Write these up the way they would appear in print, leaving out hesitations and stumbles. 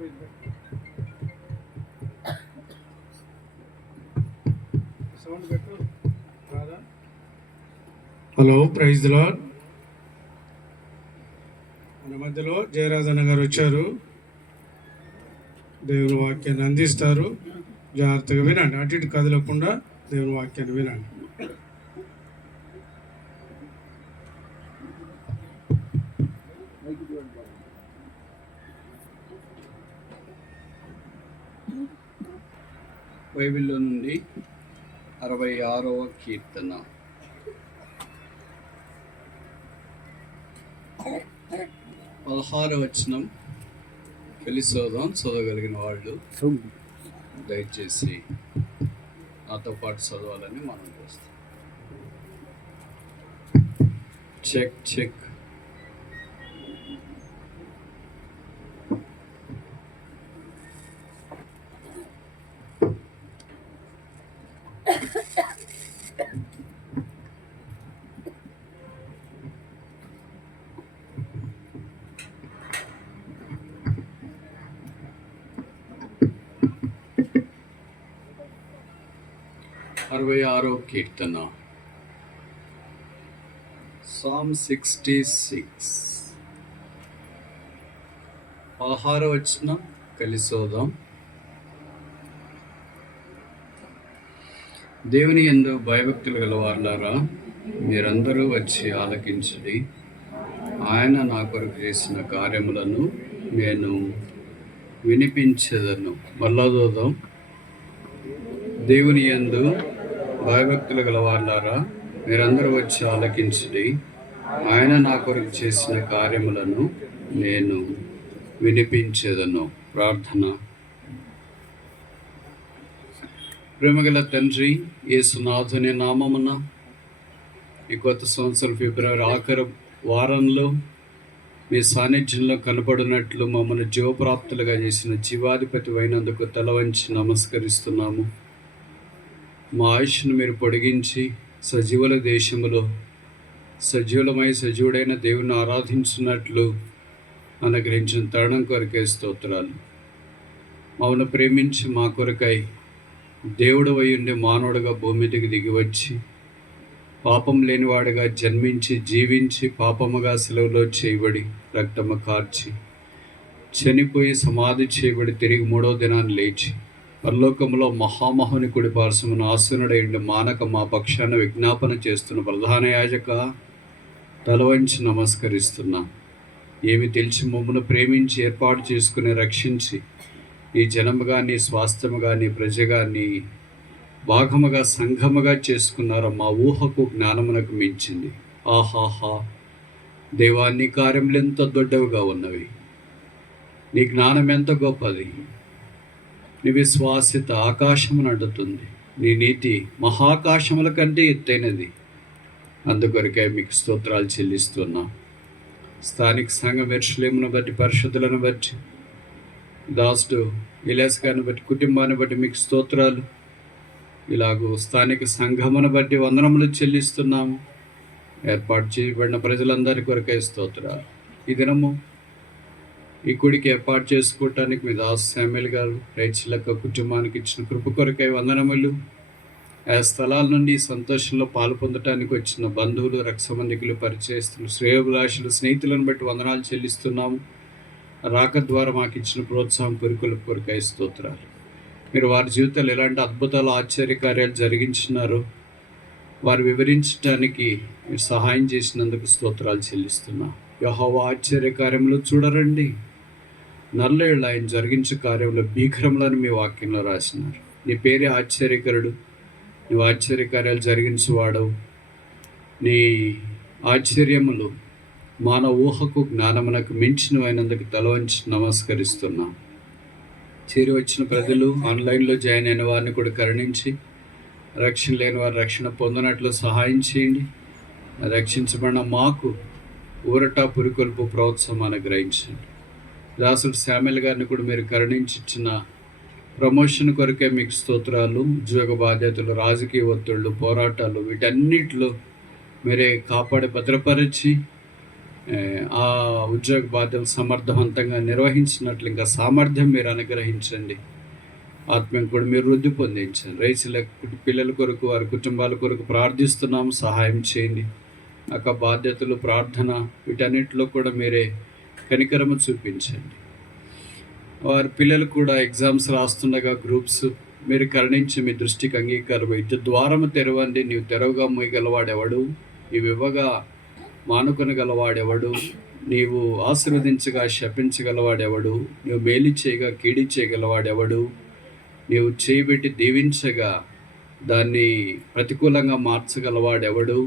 Hello, praise the lord. మన మధ్యలో జయరాజన్న గారు వచ్చారు. దేవుని వాక్యాన్ని అందిస్తారు. జాగ్రత్తగా వినండి, అటు ఇటు కదలకుండా దేవుని వాక్యాన్ని వినండి. బైబిల్లో నుండి 66వ కీర్తన. వచనం ఫెలిసోదాం. చదవగలిగిన వాళ్ళు దయచేసి నాతో పాటు చదవాలని మనం చేస్తాం. Check check. కీర్తన, సామ్ 66. 16వ వచనం కలిసోదాం. దేవుని యందు భయభక్తులు గలవారులారా, మీరందరూ వచ్చి ఆలకించుడి. ఆయన నా కొరకు చేసిన కార్యములను నేను వినిపించదను. మళ్ళా చూద్దాం. దేవుని యందు భయభక్తులు గలవారులారా, మీరందరూ వచ్చి ఆలకించుడి. ఆయన నా కొరకు చేసిన కార్యములను నేను వినిపించేదను. ప్రార్థన. ప్రేమగల తండ్రి, యేసునాథుని నామమున ఈ కొత్త సంవత్సరం ఫిబ్రవరి ఆఖరి వారంలో మీ సాన్నిధ్యంలో కనబడినట్లు మమ్మల్ని జీవప్రాప్తులుగా చేసిన జీవాధిపతి అయినందుకు తల వంచి నమస్కరిస్తున్నాము. మా ఆయుష్ను మీరు పొడిగించి సజీవుల దేశములో సజీవుడైన దేవుని ఆరాధించినట్లు అనుగ్రహించిన తరుణం కొరకే స్తోత్రాలు. మమ్మల్ని ప్రేమించి మా కొరకై దేవుడు అయ్యుండి మానవుడిగా భూమిదికి దిగివచ్చి పాపం లేనివాడిగా జన్మించి జీవించి పాపముగా సెలవులో చేయబడి రక్తము కార్చి చనిపోయి సమాధి చేయబడి తిరిగి 3వ దినాన్ని లేచి పరలోకంలో మహామహుని కుడి పార్శ్వమున ఆసీనుడైండి మానక మా పక్షాన విజ్ఞాపన చేస్తున్న ప్రధాన యాజక తల వంచి నమస్కరిస్తున్నా. ఏమి తెలిసి మమ్మల్ని ప్రేమించి ఏర్పాటు చేసుకుని రక్షించి ఈ జనముగా నీ స్వాస్థ్యముగా నీ ప్రజగా నీ భాగముగా సంఘముగా చేసుకున్నారో మా ఊహకు జ్ఞానమునకు మించింది. ఆహాహా దేవా, నీ కార్యములు ఎంత దొడ్డవిగా ఉన్నవి. నీ జ్ఞానం ఎంత గొప్పది. నీ విశ్వాస్యత ఆకాశమును అడ్డుతుంది. నీ నీతి మహాకాశముల కంటే ఎత్తైనది. అందుకొరకే మీకు స్తోత్రాలు చెల్లిస్తున్నా. స్థానిక సంఘం యెరూషలేమును బట్టి, పరిశుద్ధులను బట్టి, దాసుడు ఇలియాస్ గారిని బట్టి, కుటుంబాన్ని బట్టి మీకు స్తోత్రాలు. ఇలాగూ స్థానిక సంఘమును బట్టి వందనములు చెల్లిస్తున్నాము. ఏర్పాటు చేయబడిన ప్రజలందరి కొరకై స్తోత్రాలు. ఈ దినము ఈ గుడికి ఏర్పాటు చేసుకోవటానికి మీ దాసు శామ్యూల్ గారు రైతులక కుటుంబానికి ఇచ్చిన కృప కొరకై వందనములు. ఆ స్థలాల నుండి సంతోషంలో పాలు పొందటానికి వచ్చిన బంధువులు, రక్త సంబంధికులు, పరిచయస్తులు, శ్రేయోభిలాషులు, స్నేహితులను బట్టి వందనాలు చెల్లిస్తున్నాము. రాక ద్వారా మాకు ఇచ్చిన ప్రోత్సాహం కొరికల కొరకై స్తోత్రాలు. మీరు వారి జీవితాలు ఎలాంటి అద్భుతాలు, ఆశ్చర్యకార్యాలు జరిగించినారో వారు వివరించడానికి మీరు సహాయం చేసినందుకు స్తోత్రాలు చెల్లిస్తున్నా. యెహోవా ఆశ్చర్యకార్యములు చూడరండి, నల్లేళ్ళు ఆయన జరిగించే కార్యంలో భీకరములని మీ వాక్యంలో రాసినారు. నీ పేరే ఆశ్చర్యకరుడు. నువ్వు ఆశ్చర్యకార్యాలు జరిగించువాడవు. నీ ఆశ్చర్యములు మానవ ఊహకు జ్ఞానమునకు మించినవైనందుకు తల వంచి నమస్కరిస్తున్నా. చేరి వచ్చిన ప్రజలు, ఆన్లైన్లో జాయిన్ అయిన వారిని కూడా కరుణించి రక్షణ లేని వారు రక్షణ పొందినట్లు సహాయం చేయండి. రక్షించబడిన మాకు ఊరట, పురికొల్పు, ప్రోత్సాహం అనుగ్రహించండి. దాసుడు శామ్యూల్ గారిని కూడా మీరు కరుణించిన ప్రమోషన్ కొరకే మీకు స్తోత్రాలు. ఉద్యోగ బాధ్యతలు, రాజకీయ ఒత్తిళ్ళు, పోరాటాలు, వీటన్నిటిలో మీరే కాపాడి భద్రపరిచి ఆ ఉద్యోగ బాధ్యతలు సమర్థవంతంగా నిర్వహించినట్లు ఇంకా సామర్థ్యం మీరు అనుగ్రహించండి. ఆత్మీయం కూడా మీరు వృద్ధి పొందించండి. రైతుల పిల్లల కొరకు వారి కుటుంబాల కొరకు ప్రార్థిస్తున్నాము, సహాయం చేయండి. నాకు బాధ్యతలు, ప్రార్థన వీటన్నిటిలో కూడా మీరే కనికరము చూపించండి. వారి పిల్లలు కూడా ఎగ్జామ్స్ రాస్తుండగా గ్రూప్స్ మీరు కరుణించి మీ దృష్టికి అంగీకారం ఇటు ద్వారము తెరవండి. నీవు తెరవగా మూయగలవాడెవడు, నీవు ఇవ్వగా మానుకొనగలవాడెవడు, నీవు ఆశీర్వదించగా శపించగలవాడెవడు, నీవు మేలు చేయగా కీడి చేయగలవాడెవడు, నీవు చేయబెట్టి దీవించగా దాన్ని ప్రతికూలంగా మార్చగలవాడెవడు,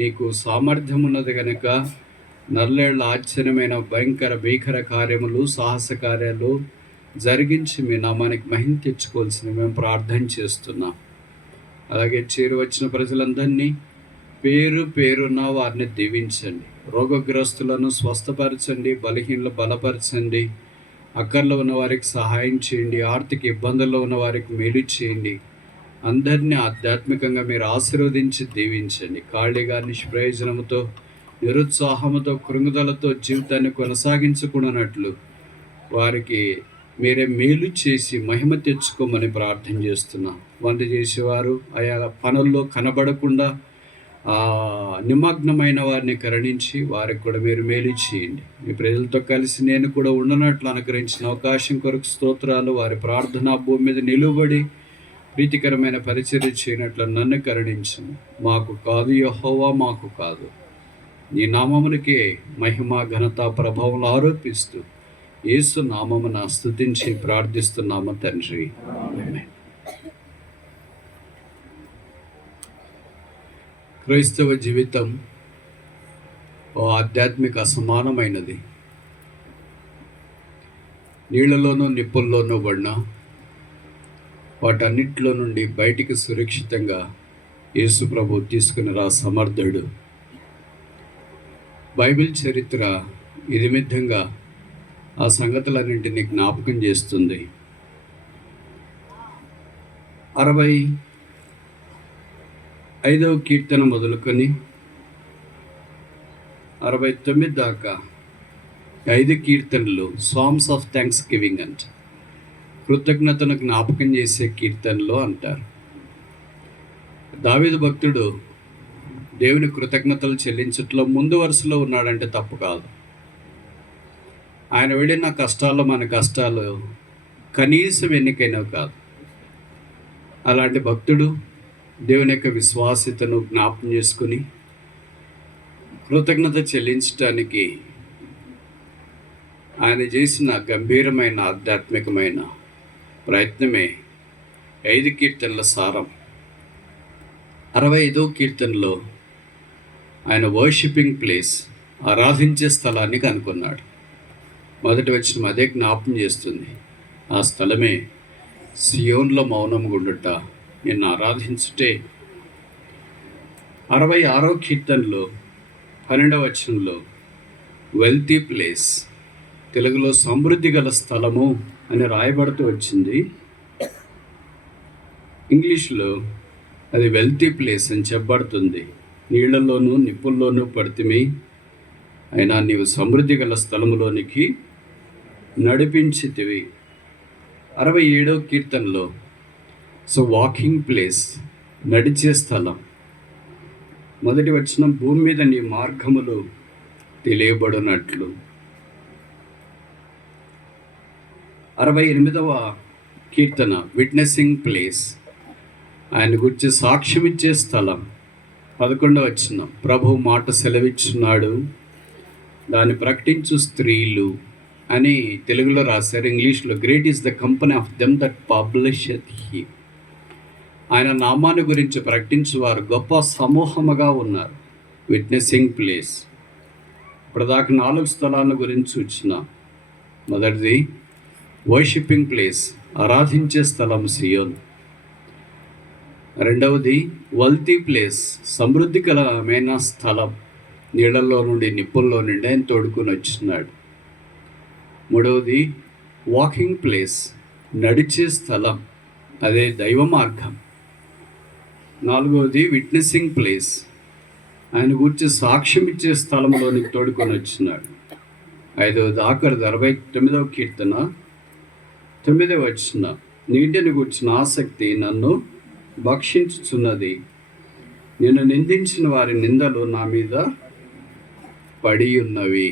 నీకు సామర్థ్యం ఉన్నది కనుక నల్లేళ్ల ఆశ్చర్యమైన భీకర కార్యములు, సాహస కార్యాలు జరిగించి మీ నామానికి మహిమ తెచ్చుకోవాల్సిన మేము ప్రార్థన చేస్తున్నాం. అలాగే చేరువచ్చిన ప్రజలందరినీ పేరు పేరున వారిని దీవించండి. రోగగ్రస్తులను స్వస్థపరచండి, బలహీనలు బలపరచండి, అక్కర్లో ఉన్న వారికి సహాయం చేయండి, ఆర్థిక ఇబ్బందుల్లో ఉన్న వారికి మేలు చేయండి. అందరినీ ఆధ్యాత్మికంగా మీరు ఆశీర్వదించి దీవించండి. ఖాళీగా నిష్ప్రయోజనముతో, నిరుత్సాహముతో, కృంగుదలతో జీవితాన్ని కొనసాగించుకున్నట్లు వారికి మీరే మేలు చేసి మహిమ తెచ్చుకోమని ప్రార్థన చేస్తున్నాం. వంట చేసేవారు ఆయా పనుల్లో కనబడకుండా నిమగ్నమైన వారిని కరుణించి వారికి కూడా మీరు మేలు చేయండి. మీ ప్రజలతో కలిసి నేను కూడా ఉండనట్లు అనుగ్రహించిన అవకాశం కొరకు స్తోత్రాలు. వారి ప్రార్థన భూమి మీద నిలువబడి ప్రీతికరమైన పరిచర్య చేయనట్లు నన్ను కరుణించము. మాకు కాదు యెహోవా, మాకు కాదు, నీ నామమునికే మహిమ ఘనత ప్రభావం ఆరోపిస్తూ యేసు నామమున స్తుతించి ప్రార్థిస్తున్నాము తండ్రి. ఆమేన్. క్రైస్తవ జీవితం ఓ ఆధ్యాత్మిక అసమానమైనది. నీళ్లలోనూ నిప్పుల్లోనూ పడిన వాటన్నిటిలో నుండి బయటికి సురక్షితంగా యేసు ప్రభు తీసుకుని రా సమర్థుడు. బైబిల్ చరిత్ర ఇది విధంగా ఆ సంగతులన్నింటినీ జ్ఞాపకం చేస్తుంది. 65వ కీర్తన మొదలుకొని 69 దాకా 5 కీర్తనలు సామ్స్ ఆఫ్ థ్యాంక్స్ గివింగ్ అంట, కృతజ్ఞతను జ్ఞాపకం చేసే కీర్తనలు అంటారు. దావీదు భక్తుడు దేవుని కృతజ్ఞతలు చెల్లించట్లో ముందు వరుసలో ఉన్నాడంటే తప్పు కాదు. ఆయన వెళ్ళిన కష్టాల్లో మన కష్టాలు కనీసం ఎన్నికైనవి కాదు. అలాంటి భక్తుడు దేవుని యొక్క విశ్వాస్యతను జ్ఞాపకం చేసుకుని కృతజ్ఞత చెల్లించడానికి ఆయన చేసిన గంభీరమైన ఆధ్యాత్మికమైన ప్రయత్నమే 5 కీర్తనల సారం. 65వ కీర్తనలో ఆయన వర్షిపింగ్ ప్లేస్, ఆరాధించే స్థలాన్ని కనుక్కున్నాడు. మొదటి వచనం అదే జ్ఞాపకం చేస్తుంది. ఆ స్థలమే సియోన్లో మౌనం గుండుట, నిన్ను ఆరాధించుటే. 66వ కీర్తనలో 12వ వచనంలో వెల్తీ ప్లేస్, తెలుగులో సమృద్ధి గల స్థలము అని రాయబడుతూ వచ్చింది. ఇంగ్లీష్లో అది వెల్తీ ప్లేస్ అని చెప్పబడుతుంది. నీళ్లలోనూ నిప్పుల్లోనూ పడితిమి, అయినా నీవు సమృద్ధి గల స్థలములోనికి నడిపించితివి. 67వ కీర్తనలో వాకింగ్ ప్లేస్, నడిచే స్థలం. మొదటి వచనం భూమి మీద నీ మార్గములు తెలియబడినట్లు. 68వ కీర్తన విట్నెసింగ్ ప్లేస్, ఆయన గురించి సాక్ష్యం ఇచ్చే స్థలం. 11వ వచనం ప్రభు మాట సెలవిచ్చున్నాడు, దాన్ని ప్రకటించు స్త్రీలు అని తెలుగులో రాశారు. ఇంగ్లీష్లో great is the company of them that publisheth he. ఆయన నామాన్ని గురించి ప్రకటించేవారు గొప్ప సమూహముగా ఉన్నారు. Witnessing place. ఇప్పటిదాకా 4 స్థలాల గురించి వచ్చిన. మొదటిది వర్షిపింగ్ ప్లేస్, ఆరాధించే స్థలం సియోన్. రెండవది వెల్తీ ప్లేస్, సమృద్ధికరమైన స్థలం, నీళ్ళల్లో నుండి నిప్పుల్లో నుండి ఆయన తోడుకుని వచ్చినాడు. మూడవది వాకింగ్ ప్లేస్, నడిచే స్థలం, అదే దైవ మార్గం. నాలుగవది విట్నెసింగ్ ప్లేస్, ఆయన గురించి సాక్ష్యం ఇచ్చే స్థలంలోనికి తోడుకొని వచ్చినాడు. 69వ కీర్తన 9వ వచనం, నీటిని గుర్చిన ఆసక్తి నన్ను భక్షించుచున్నది, నిన్ను నిందించిన వారి నిందలు నా మీద పడి ఉన్నవి.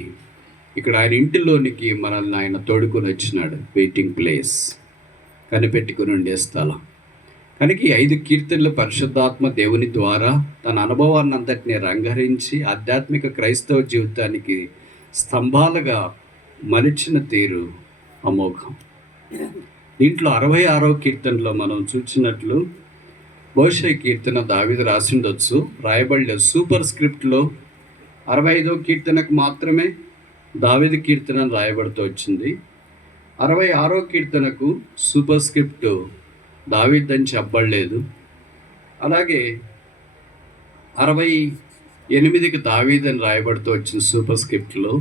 ఇక్కడ ఆయన ఇంటిలోనికి మనల్ని ఆయన తోడుకొని వచ్చినాడు. వెయిటింగ్ ప్లేస్, కనిపెట్టుకుని ఉండే స్థలం. కనుక ఈ 5 కీర్తనలు పరిశుద్ధాత్మ దేవుని ద్వారా తన అనుభవాన్ని అంతటిని రంగరించి ఆధ్యాత్మిక క్రైస్తవ జీవితానికి స్తంభాలుగా మలిచిన తీరు అమోఘం. దీంట్లో 66వ కీర్తనలో మనం చూసినట్లు బహుశా కీర్తన దావీదు రాసిండొచ్చు, రాయబడలేదు. సూపర్ స్క్రిప్ట్లో 65వ కీర్తనకు మాత్రమే దావీదు కీర్తన రాయబడుతూ వచ్చింది. 66వ కీర్తనకు సూపర్ స్క్రిప్ట్ దావీదు అని చెప్పబడలేదు. అలాగే 68కి దావీదు అని రాయబడుతూ వచ్చింది సూపర్ స్క్రిప్ట్లో.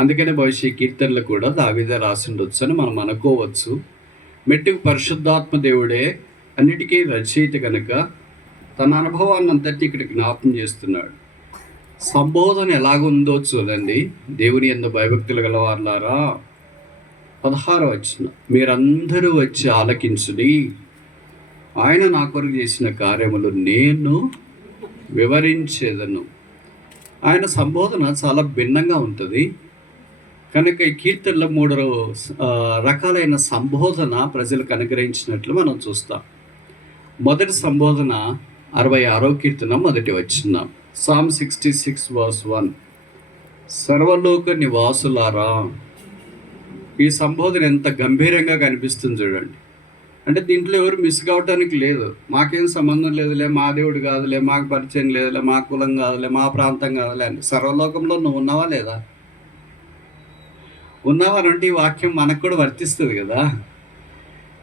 అందుకనే భవిష్య కీర్తనలు కూడా దావీదే రాసిండొచ్చు అని మనం అనుకోవచ్చు. మెట్టుకు పరిశుద్ధాత్మ దేవుడే అన్నిటికీ రచయిత కనుక తన అనుభవాన్ని అంతటి ఇక్కడ జ్ఞాపకం చేస్తున్నాడు. సంబోధన ఎలాగుందో చూడండి. దేవుని యందు భయభక్తులు గలవారులారా, 16వ వచనం, మీరందరూ వచ్చి ఆలకించుడి, ఆయన నా కొరకు చేసిన కార్యములు నేను వివరించేదను. ఆయన సంబోధన చాలా భిన్నంగా ఉంటుంది కనుక ఈ కీర్తనలో 3 రకాలైన సంబోధన ప్రజలకు అనుగ్రహించినట్లు మనం చూస్తాం. మొదటి సంబోధన 66వ కీర్తన 1వ వచనం, Psalm 66 verse 1, సర్వలోక నివాసులారా. ఈ సంబోధన ఎంత గంభీరంగా కనిపిస్తుంది చూడండి. అంటే దీంట్లో ఎవరు మిస్ కావటానికి లేదు. మాకేం సంబంధం లేదులే, మా దేవుడు కాదులే, మాకు పరిచయం లేదులే, మా కులం కాదులే, మా ప్రాంతం కాదులే అని. సర్వలోకంలో నువ్వు ఉన్నావా లేదా? ఉన్నావానంటే ఈ వాక్యం మనకు కూడా వర్తిస్తుంది కదా.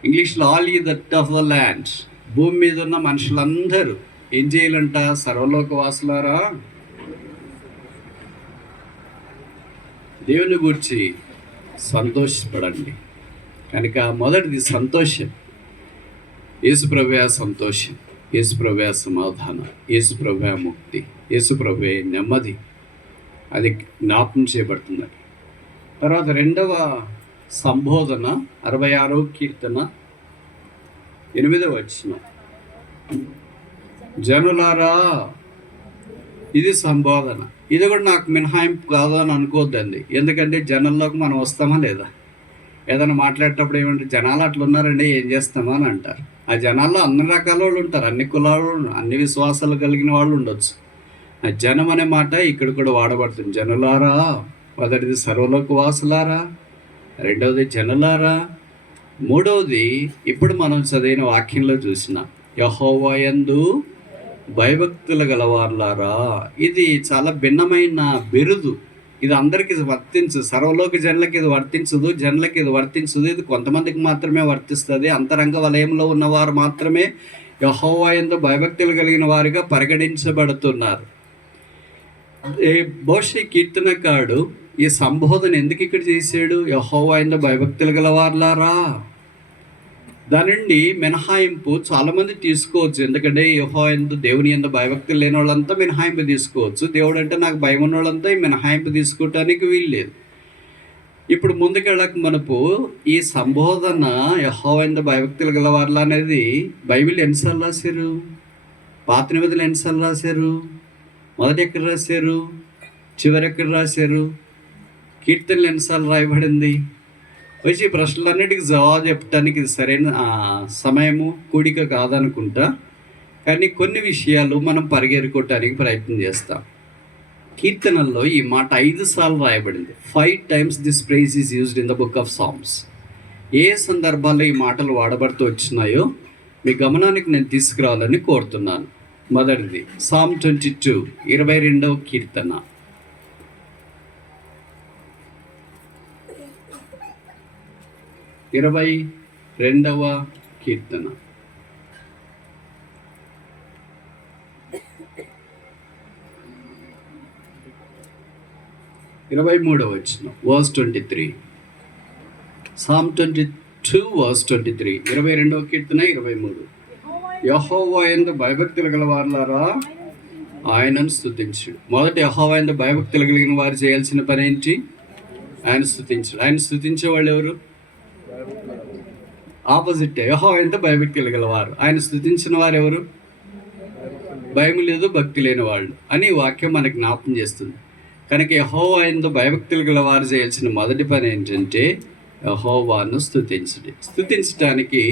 ఇంగ్లీష్లో ఆల్ ఈ దట్ ఆఫ్ ద ల్యాండ్, భూమి మీద ఉన్న మనుషులందరూ ఏం చేయాలంట? సర్వలోక వాసులారా, దేవుని గురించి సంతోషపడండి. కనుక మొదటిది సంతోషం. యేసుప్రభువే సంతోషం, యేసుప్రభువే సమాధానం, యేసుప్రభువే ముక్తి, యేసుప్రభువే నెమ్మది. అది జ్ఞాపకం చేయబడుతుంది. తర్వాత 2వ సంబోధన 66వ కీర్తన 8వ వచనం, జనులారా. ఇది సంబోధన. ఇది కూడా నాకు మినహాయింపు కాదు అని అనుకోవద్దండి. ఎందుకంటే జనంలోకి మనం వస్తామా లేదా? ఏదైనా మాట్లాడేటప్పుడు ఏమంటే జనాలు అట్లా ఉన్నారండి, ఏం చేస్తామా అని అంటారు. ఆ జనాల్లో అన్ని రకాల వాళ్ళు ఉంటారు, అన్ని కులాలు, అన్ని విశ్వాసాలు కలిగిన వాళ్ళు ఉండొచ్చు. ఆ జనం అనే మాట ఇక్కడ కూడా వాడబడుతుంది. జనులారా, మొదటిది సర్వలోక వాసులారా, 2వది జనులారా, 3వది ఇప్పుడు మనం చదివిన వాక్యంలో చూసిన యెహోవా యందు భయభక్తులు గలవారులారా. ఇది చాలా భిన్నమైన బిరుదు. ఇది అందరికీ వర్తించదు. సర్వలోక జనులకి ఇది వర్తించదు, జనులకి ఇది వర్తించదు. ఇది కొంతమందికి మాత్రమే వర్తిస్తుంది. అంతరంగ వలయంలో ఉన్నవారు మాత్రమే యెహోవా యందు భయభక్తులు కలిగిన వారిగా పరిగణించబడుతున్నారు. బహుశా కీర్తనకారుడు ఈ సంబోధన ఎందుకు ఇక్కడ చేశాడు? యెహోవా యందు భయభక్తులు గలవారులారా. దాని నుండి మినహాయింపు చాలామంది తీసుకోవచ్చు. ఎందుకంటే యెహోవా యందు, దేవుని యందు భయభక్తులు లేని వాళ్ళంతా మినహాయింపు తీసుకోవచ్చు. దేవుడు అంటే నాకు భయం ఉన్న వాళ్ళంతా ఈ మినహాయింపు తీసుకోవటానికి వీల్లేదు. ఇప్పుడు ముందుకెళ్ళక మనపు ఈ సంబోధన యెహోవా యందు భయభక్తులు గలవారులా అనేది బైబిల్ ఎన్నిసార్లు రాశారు? పాత నిబంధనలు ఎన్నిసార్లు రాశారు? మొదట ఎక్కడ రాశారు? చివరి ఎక్కడ రాశారు? కీర్తనలు ఎన్నిసార్లు రాయబడింది? వచ్చి ప్రశ్నలన్నిటికీ జవాబు చెప్పడానికి ఇది సరైన సమయము, కూడిక కాదనుకుంటా. కానీ కొన్ని విషయాలు మనం పరిగెరుకోవటానికి ప్రయత్నం చేస్తాం. కీర్తనల్లో ఈ మాట 5 సార్లు రాయబడింది. 5 times this praise is used in the book of psalms. ఏ సందర్భాల్లో ఈ మాటలు వాడబడుతూ వచ్చినాయో మీ గమనానికి నేను తీసుకురావాలని కోరుతున్నాను. మొదటిది Psalm 22, 22వ కీర్తన. ఇరవై 22వ కీర్తన. ఇరవై 23వ వచనం, verse 23. Psalm 22 verse 23. 22వ కీర్తన 23. యెహోవా యందు భయభక్తులు గలవారులారా, ఆయనను స్తుతించుడు. మొదట యెహోవా యందు భయభక్తులు కలిగిన వారు చేయాల్సిన పని ఏంటి? ఆయన స్తుతించుడు. ఆయన స్తుతించే వాళ్ళు ఎవరు? ఆపోజిట్. యెహోవా యందు భయభక్తులు గలవారు. ఆయన స్తుతించిన వారు ఎవరు? భయం లేదు, భక్తి లేని వాళ్ళు అని ఈ వాక్యం మనకు జ్ఞాపకం చేస్తుంది. కనుక యెహోవా యందు భయభక్తులు గల వారు చేయాల్సిన మొదటి పని ఏంటంటే యెహోవాను స్తుతించుడి. స్తుతించడానికి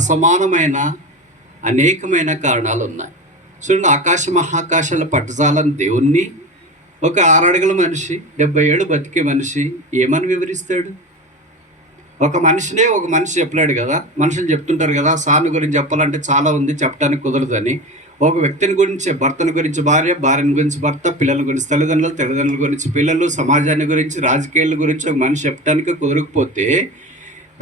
అసమానమైన అనేకమైన కారణాలు ఉన్నాయి. చూడండి, ఆకాశ మహాకాశాల పట్టజాలని దేవుణ్ణి ఒక 6 అడుగుల మనిషి, 70 ఏళ్ళు బతికే మనిషి ఏమని వివరిస్తాడు? ఒక మనిషి చెప్పలేడు కదా. మనుషులు చెప్తుంటారు కదా, సార్ని గురించి చెప్పాలంటే చాలా ఉంది, చెప్పడానికి కుదరదని. ఒక వ్యక్తిని గురించి, భర్తను గురించి భార్య, భార్యను గురించి భర్త, పిల్లల గురించి తల్లిదండ్రులు, తల్లిదండ్రుల గురించి పిల్లలు, సమాజాన్ని గురించి, రాజకీయాల గురించి ఒక మనిషి చెప్పడానికి కుదరకపోతే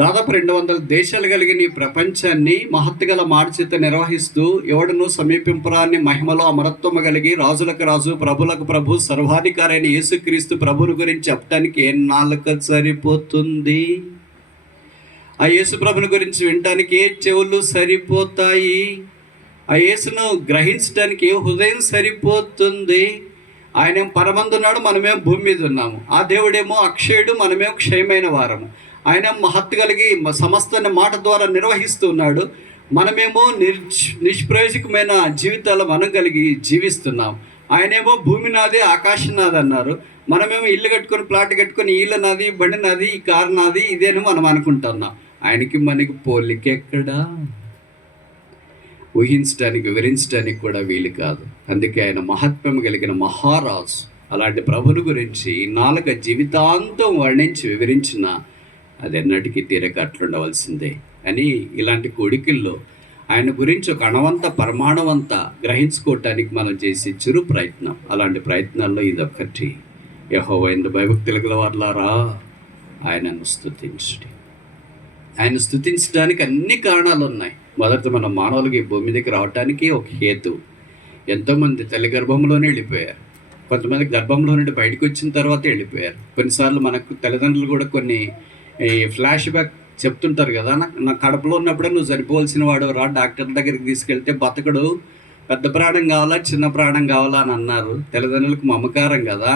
దాదాపు 200 దేశాలు కలిగిన ఈ ప్రపంచాన్ని మహత్తుగల మాట చేత నిర్వహిస్తూ ఎవడను సమీపింపరాని మహిమలో అమరత్వము కలిగి రాజులకు రాజు, ప్రభులకు ప్రభు, సర్వాధికారి అయిన యేసుక్రీస్తు ప్రభుని గురించి చెప్పడానికి ఏ నాలుక సరిపోతుంది? ఆ యేసు ప్రభుని గురించి వినటానికి ఏ చెవులు సరిపోతాయి? ఆ యేసును గ్రహించడానికి ఏ హృదయం సరిపోతుంది? ఆయన పరమందున్నాడు, మనమేం భూమి మీద ఉన్నాము. ఆ దేవుడేమో అక్షయుడు, మనమేమో క్షయమైన వారము. ఆయన మహత్తు కలిగి సమస్తాన్ని మాట ద్వారా నిర్వహిస్తున్నాడు. మనమేమో నిష్ప్రయోజకమైన జీవితాలు మనం కలిగి జీవిస్తున్నాం. ఆయనేమో భూమి నాది, ఆకాశం నాది అన్నారు. మనమేమో ఇల్లు కట్టుకొని, ప్లాట్ కట్టుకొని, ఇల్లు నాది, బండి నాది, ఈ కారు నాది, ఇదేని మనం అనుకుంటున్నాం. ఆయనకి మనకి పోలిక ఎక్కడా? ఊహించడానికి, వివరించడానికి కూడా వీలు కాదు. అందుకే ఆయన మహత్వం కలిగిన మహారాజు. అలాంటి ప్రభుని గురించి నాలుక జీవితాంతం వర్ణించి వివరించిన అది ఎన్నటికీ తీరక అట్లుండవలసిందే అని ఇలాంటి కోడికల్లో ఆయన గురించి ఒక అణవంత పరమాణవంత గ్రహించుకోవటానికి మనం చేసే చిరు ప్రయత్నం. అలాంటి ప్రయత్నాల్లో ఇదొక్కటి. యెహోవా యందు భయభక్తులు గల వారులారా ఆయనను స్తుతించుడి. ఆయన స్తుతించడానికి అన్ని కారణాలు ఉన్నాయి. మొదట మనం మానవులకి భూమి దగ్గర రావటానికి ఒక హేతు. ఎంతోమంది తల్లి గర్భంలోనే వెళ్ళిపోయారు. కొంతమంది గర్భంలో నుండి బయటకు వచ్చిన తర్వాత వెళ్ళిపోయారు. కొన్నిసార్లు మనకు తల్లిదండ్రులు కూడా కొన్ని ఫ్లాష్ బ్యాక్ చెప్తుంటారు కదా, నా కడుపులో ఉన్నప్పుడే నువ్వు చనిపోవాల్సిన వాడు రా, డాక్టర్ దగ్గరికి తీసుకెళ్తే బతకడు, పెద్ద ప్రాణం కావాలా చిన్న ప్రాణం కావాలా అని అన్నారు. తల్లిదండ్రులకు మమకారం కదా,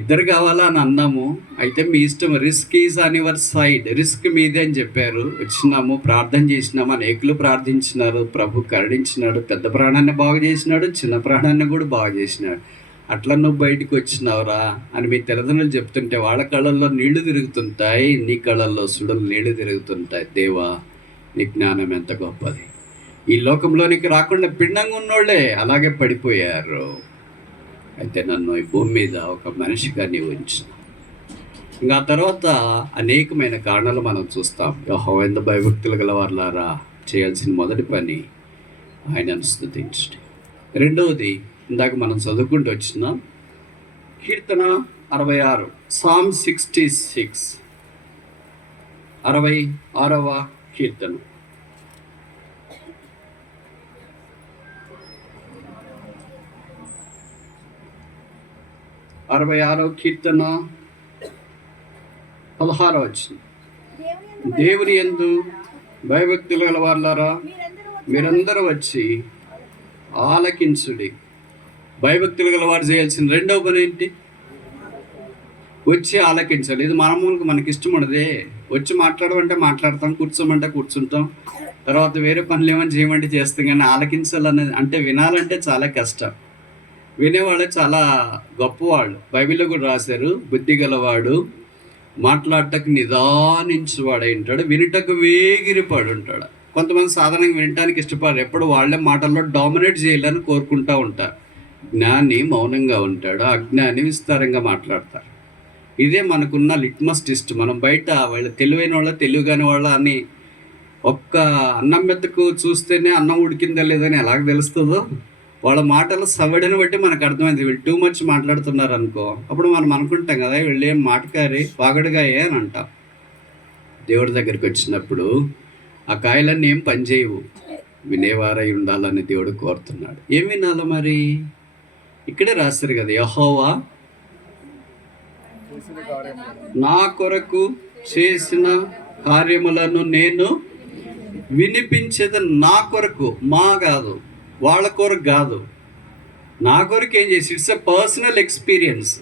ఇద్దరు కావాలా అని అన్నాము. అయితే మీ ఇష్టం, risk is on your side, risk మీదే అని చెప్పారు. వచ్చినాము, ప్రార్థన చేసినాము, అనేకులు ప్రార్థించినారు, ప్రభు కరుణించినాడు, పెద్ద ప్రాణాన్ని బాగు చేసినాడు, చిన్న ప్రాణాన్ని కూడా బాగు చేసినాడు. అట్లా నువ్వు బయటకు వచ్చినావురా అని మీ తల్లిదండ్రులు చెప్తుంటే వాళ్ళ కళ్ళల్లో నీళ్లు తిరుగుతుంటాయి, నీ కళ్ళల్లో సుడులు నీళ్లు తిరుగుతుంటాయి. దేవా, నీ జ్ఞానం ఎంత గొప్పది. ఈ లోకంలోనికి రాకుండా పిండంగా ఉన్నోళ్ళే అలాగే పడిపోయారు. అయితే నన్ను ఈ భూమి మీద ఒక మనిషిగా నీవు ఉంచిన. ఇంకా తర్వాత అనేకమైన కారణాలు మనం చూస్తాం. యెహోవా యందు భయభక్తులు గల వారులారా చేయాల్సిన మొదటి పని ఆయనను స్తుతించండి. రెండవది ఇందాక మనం చదువుకుంటూ వచ్చినాం, కీర్తన 66, సామ్ 66, 66వ కీర్తన. అరవై 66వ కీర్తన 16వ వచనం. దేవుని యందు భయభక్తులు గల వారులారా మీరందరూ వచ్చి ఆలకించుడి. భయభక్తులు గల వారు చేయాల్సిన రెండవ పని ఏంటి? వచ్చి ఆలకించాలి. ఇది మామూలుగా మనకి ఇష్టం ఉండదే. వచ్చి మాట్లాడమంటే మాట్లాడతాం, కూర్చోమంటే కూర్చుంటాం, తర్వాత వేరే పనులు ఏమైనా చేయమంటే చేస్తాం. కానీ ఆలకించాలనేది అంటే వినాలంటే చాలా కష్టం. వినేవాళ్ళు చాలా గొప్పవాళ్ళు. బైబిల్లో కూడా రాశారు, బుద్ధి గలవాడు మాట్లాడటకు నిదానించువాడై ఉంటాడు, వినుటకు వేగిరిపాడు ఉంటాడు. కొంతమంది సాధారణంగా వినటానికి ఇష్టపడరు, ఎప్పుడు వాళ్ళే మాటల్లో డామినేట్ చేయాలని కోరుకుంటూ ఉంటారు. జ్ఞాని మౌనంగా ఉంటాడు, అజ్ఞాని విస్తారంగా మాట్లాడతారు. ఇదే మనకున్న లిట్మస్ టెస్ట్. మనం బయట వాళ్ళ తెలివైన వాళ్ళ తెలివిగాని వాళ్ళ అని ఒక్క అన్నం మెత్తకు చూస్తేనే అన్నం ఉడికిందా లేదని ఎలాగ తెలుస్తుందో వాళ్ళ మాటల సవడిని బట్టి మనకు అర్థమైంది. వీళ్ళు టూ మచ్ మాట్లాడుతున్నారు అనుకో, అప్పుడు మనం అనుకుంటాం కదా వీళ్ళు ఏం మాటకారి వాగడుగాయే అని అంటాం. దేవుడి దగ్గరికి వచ్చినప్పుడు ఆ కాయలన్నీ ఏం పనిచేయవు, వినేవారై ఉండాలని దేవుడు కోరుతున్నాడు. ఏం వినాలి మరి? ఇక్కడే రాస్తారు కదా, యెహోవా నా కొరకు చేసిన కార్యములను నేను వినిపించేది. నా కొరకు, మా కాదు, వాళ్ళ కొరకు కాదు. నా కొరకు ఏం చేసి, it's a personal experience.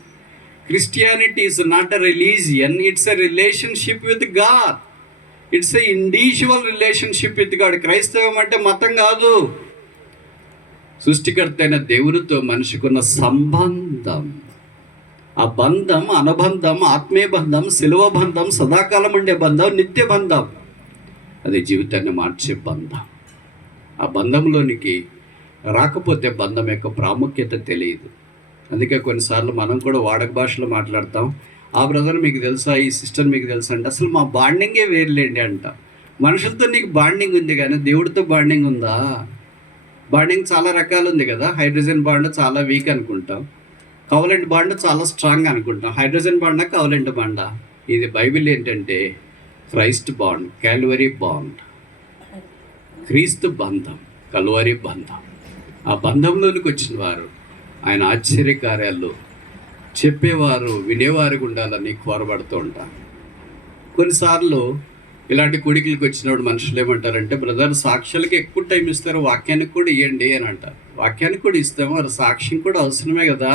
Christianity is not a religion, it's a relationship with God. It's a individual relationship with God. క్రైస్తవం అంటే మతం కాదు, సృష్టికర్త అయిన దేవునితో మనిషికున్న సంబంధం. ఆ బంధం, అనుబంధం, ఆత్మీయ బంధం, శిలువ బంధం, సదాకాలం ఉండే బంధం, నిత్య బంధం. అది జీవితాన్ని మార్చే బంధం. ఆ బంధంలోనికి రాకపోతే బంధం యొక్క ప్రాముఖ్యత తెలియదు. అందుకే కొన్నిసార్లు మనం కూడా వాడక భాషలో మాట్లాడతాం. ఆ బ్రదర్ మీకు తెలుసా, ఈ సిస్టర్ మీకు తెలుసా అంటే, అసలు మా బాండింగే వేరులేండి అంట. మనుషులతో నీకు బాండింగ్ ఉంది కానీ దేవుడితో బాండింగ్ ఉందా? బాండింగ్ చాలా రకాలు ఉంది కదా. హైడ్రోజన్ బాండ్ చాలా వీక్ అనుకుంటాం, కవలెంట్ బాండ్ చాలా స్ట్రాంగ్ అనుకుంటాం. హైడ్రోజన్ బాండా, కవలెంట్ బాండా? ఇది బైబిల్ ఏంటంటే క్రైస్ట్ బాండ్, క్యాల్వరీ బాండ్. క్రీస్తు బంధం, కల్వరీ బంధం. ఆ బంధంలోనికి వచ్చిన వారు ఆయన ఆశ్చర్య కార్యాలు చెప్పేవారు, వినేవారికి ఉండాలని కోరబడుతూ ఉంటారు. కొన్నిసార్లు ఇలాంటి కొడికలకి వచ్చినప్పుడు మనుషులు ఏమంటారంటే, బ్రదర్ సాక్ష్యాలకి ఎక్కువ టైం ఇస్తారు, వాక్యానికి కూడా ఇవ్వండి అని అంటారు. వాక్యానికి కూడా ఇస్తాము, మరి సాక్ష్యం కూడా అవసరమే కదా.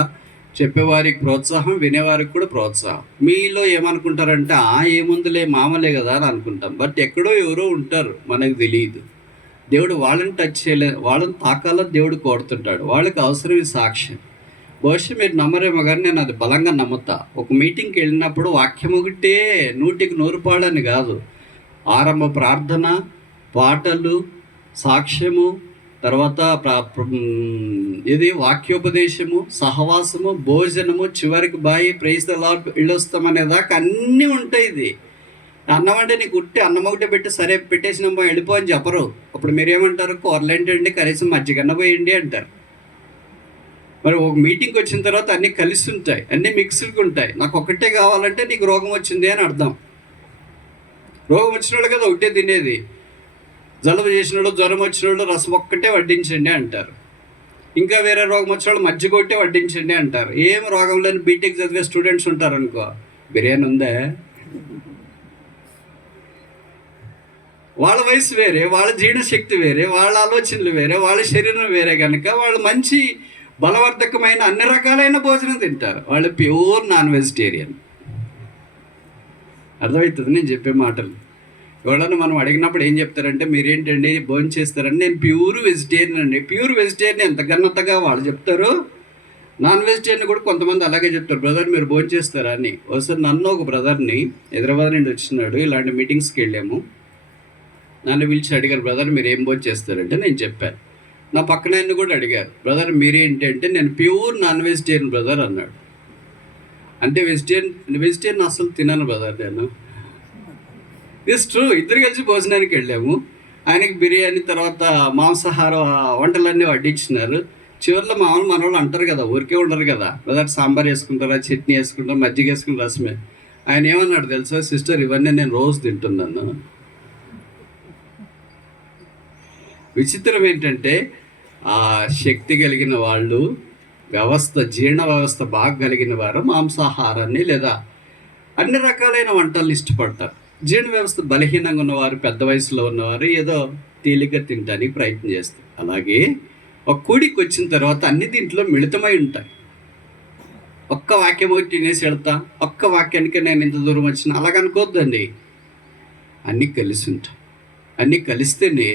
చెప్పేవారికి ప్రోత్సాహం, వినేవారికి కూడా ప్రోత్సాహం. మీలో ఏమనుకుంటారంటే, ఏముందులే మామలే కదా అని అనుకుంటాం. బట్ ఎక్కడో ఎవరో ఉంటారు, మనకు తెలియదు. దేవుడు వాళ్ళని టచ్ చేయలేదు, వాళ్ళని తాకాలని దేవుడు కోరుతుంటాడు. వాళ్ళకి అవసరం ఈ సాక్ష్యం. బహుశా మీరు నమ్మరేమో కానీ నేను అది బలంగా నమ్ముతా. ఒక మీటింగ్కి వెళ్ళినప్పుడు వాక్యం ఒకటే 100కి 100 పాడని కాదు. ఆరంభ ప్రార్థన, పాటలు, సాక్ష్యము, తర్వాత ఇది వాక్యోపదేశము, సహవాసము, భోజనము, చివరికి బాయి ప్రైజ్ ద లార్డ్ వెళ్ళొస్తామనేదాకా అన్నీ ఉంటాయి. ఇది అన్నం అంటే నీకు ఉట్టి అన్నం ఒకటే పెట్టి సరే పెట్టేసినమ్మా వెళ్ళిపో అని చెప్పరు. అప్పుడు మీరేమంటారు, కూరలేంటండి కనీసం మజ్జిగన్న పోయండి అంటారు. మరి ఒక మీటింగ్కి వచ్చిన తర్వాత అన్నీ కలిసి ఉంటాయి, అన్నీ మిక్స్డ్గా ఉంటాయి. నాకు ఒకటే కావాలంటే నీకు రోగం వచ్చింది అని అర్థం. రోగం వచ్చినాడు కదా ఒకటే తినేది. జలుబు చేసినాడు, జ్వరం వచ్చినాడు రసం ఒక్కటే వడ్డించండి అంటారు. ఇంకా వేరే రోగం వచ్చినాడు మజ్జిగ ఒకటే వడ్డించండి అంటారు. ఏం రోగం లేని బీటెక్ చదివే స్టూడెంట్స్ ఉంటారు అనుకో, బిర్యానీ ఉందా? వాళ్ళ వయసు వేరే, వాళ్ళ జీర్ణశక్తి వేరే, వాళ్ళ ఆలోచనలు వేరే, వాళ్ళ శరీరం వేరే కనుక వాళ్ళు మంచి బలవర్ధకమైన అన్ని రకాలైన భోజనం తింటారు. వాళ్ళు ప్యూర్ నాన్ వెజిటేరియన్. అర్థమవుతుంది నేను చెప్పే మాటలు. ఎవరైనా మనం అడిగినప్పుడు ఏం చెప్తారంటే, మీరేంటండి భోజనం చేస్తారంటే, నేను ప్యూర్ వెజిటేరియన్ అండి. ప్యూర్ వెజిటేరియన్ ఎంత ఘనతగా వాళ్ళు చెప్తారు. నాన్ వెజిటేరియన్ కూడా కొంతమంది అలాగే చెప్తారు, బ్రదర్ మీరు భోజనం చేస్తారా అని. ఒకసారి నన్ను ఒక బ్రదర్ని హైదరాబాద్ నుండి వచ్చినాడు, ఇలాంటి మీటింగ్స్కి వెళ్ళాము. నన్ను పిలిచి అడిగారు, బ్రదర్ మీరు ఏం భోజనం చేస్తారంటే నేను చెప్పాను. నా పక్కన ఆయన కూడా అడిగారు, బ్రదర్ మీరేంటి అంటే, నేను ప్యూర్ నాన్ వెజిటేరియన్ బ్రదర్ అన్నాడు. అంటే వెజిటేరియన్ అసలు తినను బ్రదర్ నేను. It's true. ఇద్దరు కలిసి భోజనానికి వెళ్ళాము. ఆయనకి బిర్యానీ తర్వాత మాంసాహార వంటలన్నీ వడ్డించినారు. చివరిలో మామూలు మన వాళ్ళు అంటారు కదా, ఊరికే ఉండరు కదా, బ్రదర్ సాంబార్ వేసుకుంటారా, చట్నీ వేసుకుంటారా, మజ్జిగ వేసుకుని రసమే. ఆయన ఏమన్నాడు తెలుసా, సిస్టర్ ఇవన్నీ నేను రోజు తింటున్నాను. విచిత్రం ఏంటంటే, ఆ శక్తి కలిగిన వాళ్ళు, జీర్ణ వ్యవస్థ బాగా కలిగిన వారు మాంసాహారాన్ని లేదా అన్ని రకాలైన వంటలను ఇష్టపడతారు. జీర్ణ వ్యవస్థ బలహీనంగా ఉన్నవారు, పెద్ద వయసులో ఉన్నవారు ఏదో తేలిగ్గా తినడానికి ప్రయత్నం చేస్తారు. అలాగే ఒక కూడికి వచ్చిన తర్వాత అన్ని దీంట్లో మిళితమై ఉంటాయి. ఒక్క వాక్యం ఒకటి తినేసి వెళ్తా, ఒక్క వాక్యానికి నేను ఇంత దూరం వచ్చిన అలాగనుకోవద్దండి. అన్నీ కలిసి ఉంటాయి. అన్నీ కలిస్తేనే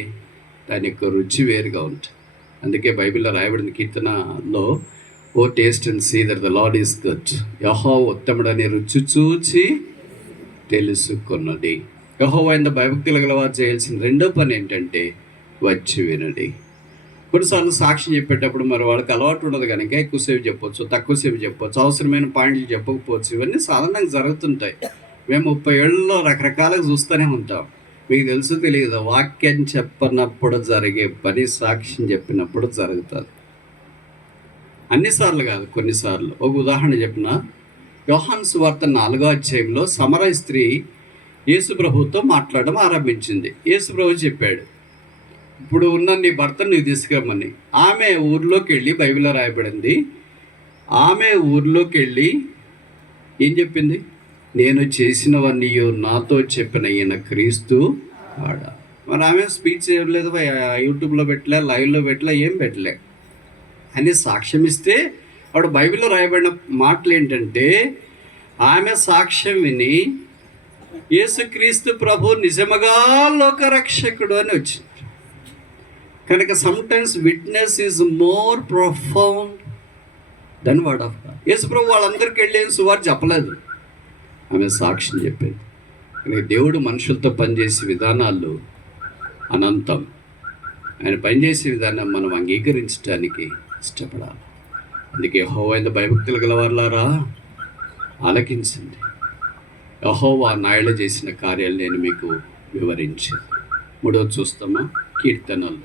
దాని యొక్క రుచి వేరుగా ఉంటుంది. అందుకే బైబిల్లో రాయబడిన కీర్తనలో, O taste and see that the Lord is good, యెహోవా ఉత్తముడని రుచి చూచి తెలుసుకున్నది. యెహోవా యందు భయభక్తులు గలవారు చేయాల్సిన రెండో పని ఏంటంటే వచ్చి వినడి. కొన్నిసార్లు సాక్ష్యం చెప్పేటప్పుడు మరి వాళ్ళకి అలవాటు ఉండదు కనుక ఎక్కువసేపు చెప్పొచ్చు, తక్కువసేపు చెప్పొచ్చు, అవసరమైన పాయింట్లు చెప్పకపోవచ్చు. ఇవన్నీ సాధారణంగా జరుగుతుంటాయి. మేము 30 ఏళ్ళలో రకరకాలుగా చూస్తూనే ఉంటాం. మీకు తెలుసు తెలియదు, వాక్యం చెప్పనప్పుడు జరిగే పని సాక్ష్యం చెప్పినప్పుడు జరుగుతుంది. అన్నిసార్లు కాదు, కొన్నిసార్లు. ఒక ఉదాహరణ చెప్పిన, యోహాను సువార్త 4వ అధ్యాయంలో సమరయ స్త్రీ యేసు ప్రభువుతో మాట్లాడడం ఆరంభించింది. యేసు ప్రభు చెప్పాడు, ఇప్పుడు ఉన్న నీ భర్తను నీకు తీసుకురమ్మని. ఆమె ఊర్లోకి వెళ్ళి, బైబిల్లో రాయబడింది, ఆమె ఊర్లోకి వెళ్ళి ఏం చెప్పింది, నేను చేసినవన్నీ నాతో చెప్పిన ఈయన క్రీస్తు ఆడ. మరి ఆమె స్పీచ్ చేయలేదు, యూట్యూబ్లో పెట్టలే, లైవ్లో పెట్టలే, ఏం పెట్టలే. అని సాక్ష్యం ఇస్తే వాడు బైబిల్లో రాయబడిన మాటలు ఏంటంటే, ఆమె సాక్ష్యం విని యేసుక్రీస్తు ప్రభు నిజముగా లోకరక్షకుడు అని వచ్చింది. కనుక sometimes witness is more profound than word of God. యేసు ప్రభు వాళ్ళందరికీ వెళ్ళేది సువార్త చెప్పలేదు, ఆమె సాక్ష్యం చెప్పేది. కనుక దేవుడు మనుషులతో పనిచేసే విధానాలు అనంతం. ఆయన పనిచేసే విధానం మనం అంగీకరించడానికి ఇష్టపడాలి. అందుకే యెహోవా యందు భయభక్తులు గలవారులారా ఆలకించండి. యెహోవా నాయలు చేసిన కార్యాలు నేను మీకు వివరించాను. మూడవది చూస్తామా, కీర్తనలు.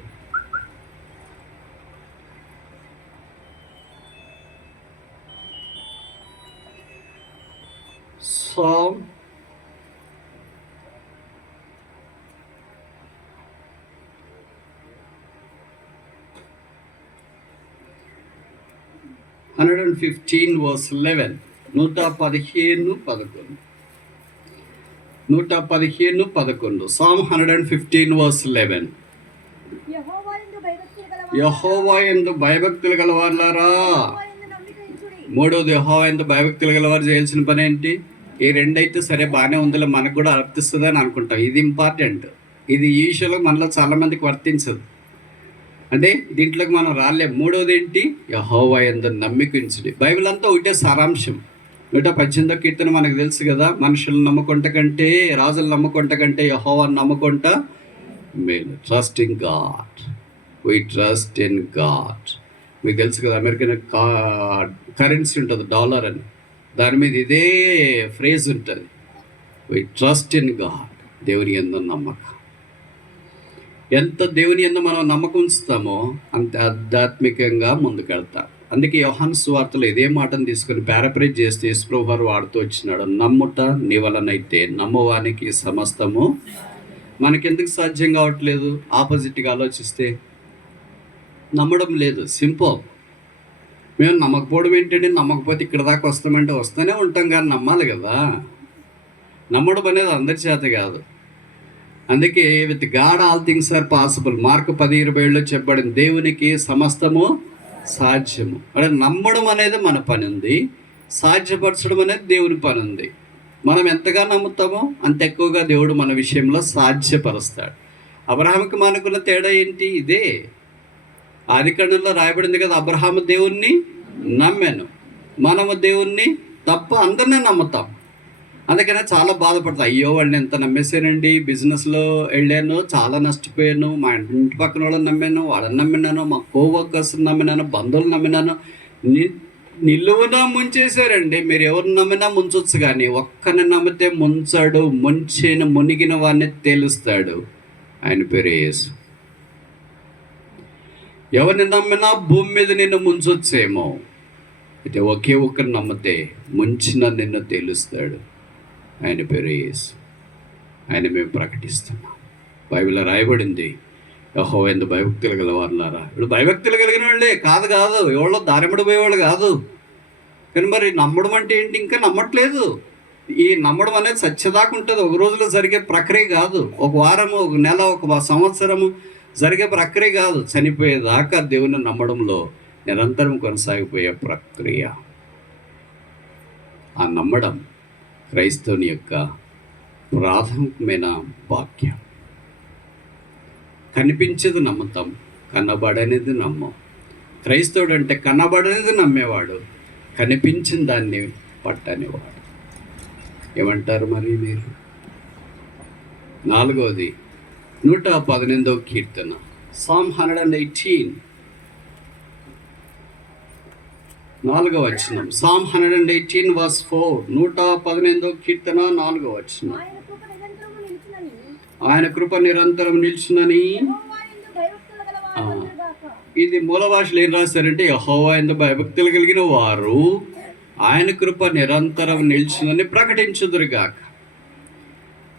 Psalm 115 verse 11. 115:11. Psalm 115 verse 11. యెహోవా యందు భయభక్తులు గలవారులారా. మూడవది, యెహోవా యందు భయభక్తులు గలవారు చేయాల్సిన పని ఏంటి? ఈ రెండైతే సరే బాగానే ఉందిలే, మనకు కూడా వర్తిస్తుంది అని అనుకుంటాం. ఇది ఇంపార్టెంట్. ఇది ఈ విషయంలో మనలో చాలామందికి వర్తించదు, అంటే దీంట్లోకి మనం రాలేం. మూడవది ఏంటి? యెహోవా యందు నమ్మిక ఉంచుడి. బైబిల్ అంతా ఒకటే సారాంశం. 118వ కీర్తన మనకు తెలుసు కదా, మనుషులను నమ్ముకుంట కంటే, రాజులను నమ్ముకుంట కంటే యెహోవాను నమ్ముకుంట మేలు. Trust in God, we trust in God. మీకు తెలుసు కదా, అమెరికన్ కరెన్సీ ఉంటుంది డాలర్ అని, దాని మీద ఇదే ఫ్రేజ్ ఉంటుంది, వి ట్రస్ట్ ఇన్ గాడ్. దేవుని యందు నమ్మకం. ఎంత దేవుని యందు మనం నమ్మకం ఉంచుతామో అంత ఆధ్యాత్మికంగా ముందుకెళ్తాం. అందుకే యోహాను సువార్తలో ఇదే మాటను తీసుకొని పారాఫ్రేజ్ చేస్తే యేసుప్రభు వారు వాడుతూ వచ్చినాడు, నమ్ముట నీ వలనైతే నమ్మువానికి సమస్తము. మనకెందుకు సాధ్యం కావట్లేదు? ఆపోజిట్గా ఆలోచిస్తే నమ్మడం లేదు. సింపుల్. మేము నమ్మకపోవడం ఏంటంటే, నమ్మకపోతే ఇక్కడ దాకా వస్తామంటే వస్తూనే ఉంటాం, కానీ నమ్మాలి కదా. నమ్మడం అనేది అందరి చేత కాదు. అందుకే with God all things are possible. Mark 10:27లో చెప్పబడింది, దేవునికి సమస్తము సాధ్యము. అంటే నమ్మడం అనేది మన పని ఉంది, సాధ్యపరచడం అనేది దేవుని పని ఉంది. మనం ఎంతగా నమ్ముతామో అంత ఎక్కువగా దేవుడు మన విషయంలో సాధ్యపరుస్తాడు. అబ్రహాముకి మనకున్న తేడా ఏంటి? ఇదే. ఆదికాండంలో రాయబడింది కదా, అబ్రహాము దేవుణ్ణి నమ్మాను. మనము దేవుణ్ణి తప్ప అందరినీ నమ్ముతాం. అందుకనే చాలా బాధపడతాం, అయ్యో వాడిని ఎంత నమ్మేశానండి, బిజినెస్లో వెళ్ళాను చాలా నష్టపోయాను, మా ఇంటి పక్కన వాళ్ళని నమ్మాను, వాళ్ళని నమ్మినాను, మా కోవర్కర్స్ని నమ్మినాను, బంధువులు నమ్మినాను, నిలువునా ముంచేశారండి. మీరు ఎవరిని నమ్మినా ముంచొచ్చు, కానీ ఒక్కరిని నమ్మితే ముంచాడు, మునిగిన వాడిని తేలుస్తాడు. ఆయన పేరు యేసు. ఎవరిని నమ్మినా భూమి మీద నిన్ను ముంచొచ్చేమో, అయితే ఒకే ఒక్కరిని నమ్మితే ముంచిన నిన్ను తేలుస్తాడు. ఆయన పేరు యేసు. ఆయన మేము ప్రకటిస్తున్నాం. బైబిల్లో రాయబడింది, యెహోవా యందు భయభక్తులు గలవారులారా. ఇప్పుడు భయభక్తులు కలిగిన వాళ్ళే కాదు ఎవరో దారిముడి పోయేవాళ్ళు కాదు. కానీ మరి నమ్మడం అంటే ఏంటి? ఇంకా నమ్మట్లేదు. ఈ నమ్మడం అనేది సత్యదాకా ఉంటుంది. ఒక రోజులో జరిగే ప్రక్రియ కాదు, ఒక వారము, ఒక నెల, ఒక సంవత్సరము జరిగే ప్రక్రియ కాదు. చనిపోయేదాకా దేవుని నమ్మడంలో నిరంతరం కొనసాగిపోయే ప్రక్రియ. ఆ నమ్మడం క్రైస్తవుని యొక్క ప్రాథమికమైన వాక్యం. కనిపించేది నమ్ముతాం, కనబడనేది నమ్మం. క్రైస్తవుడు అంటే కనబడనేది నమ్మేవాడు, కనిపించిన దాన్ని పట్టనేవాడు. ఏమంటారు మరి మీరు? నాలుగవది, 118వ కీర్తన, Psalm 118, 4వ వచనం. Psalm 118 verse 4. 118వ కీర్తన 4వ వచనం. ఆయన కృప నిరంతరం నిల్చునని. ఇది మూల భాషలో ఏం రాశారంటే, యెహోవా యందు భయభక్తులు కలిగిన వారు ఆయన కృప నిరంతరం నిల్చునని ప్రకటించుదురుగాక.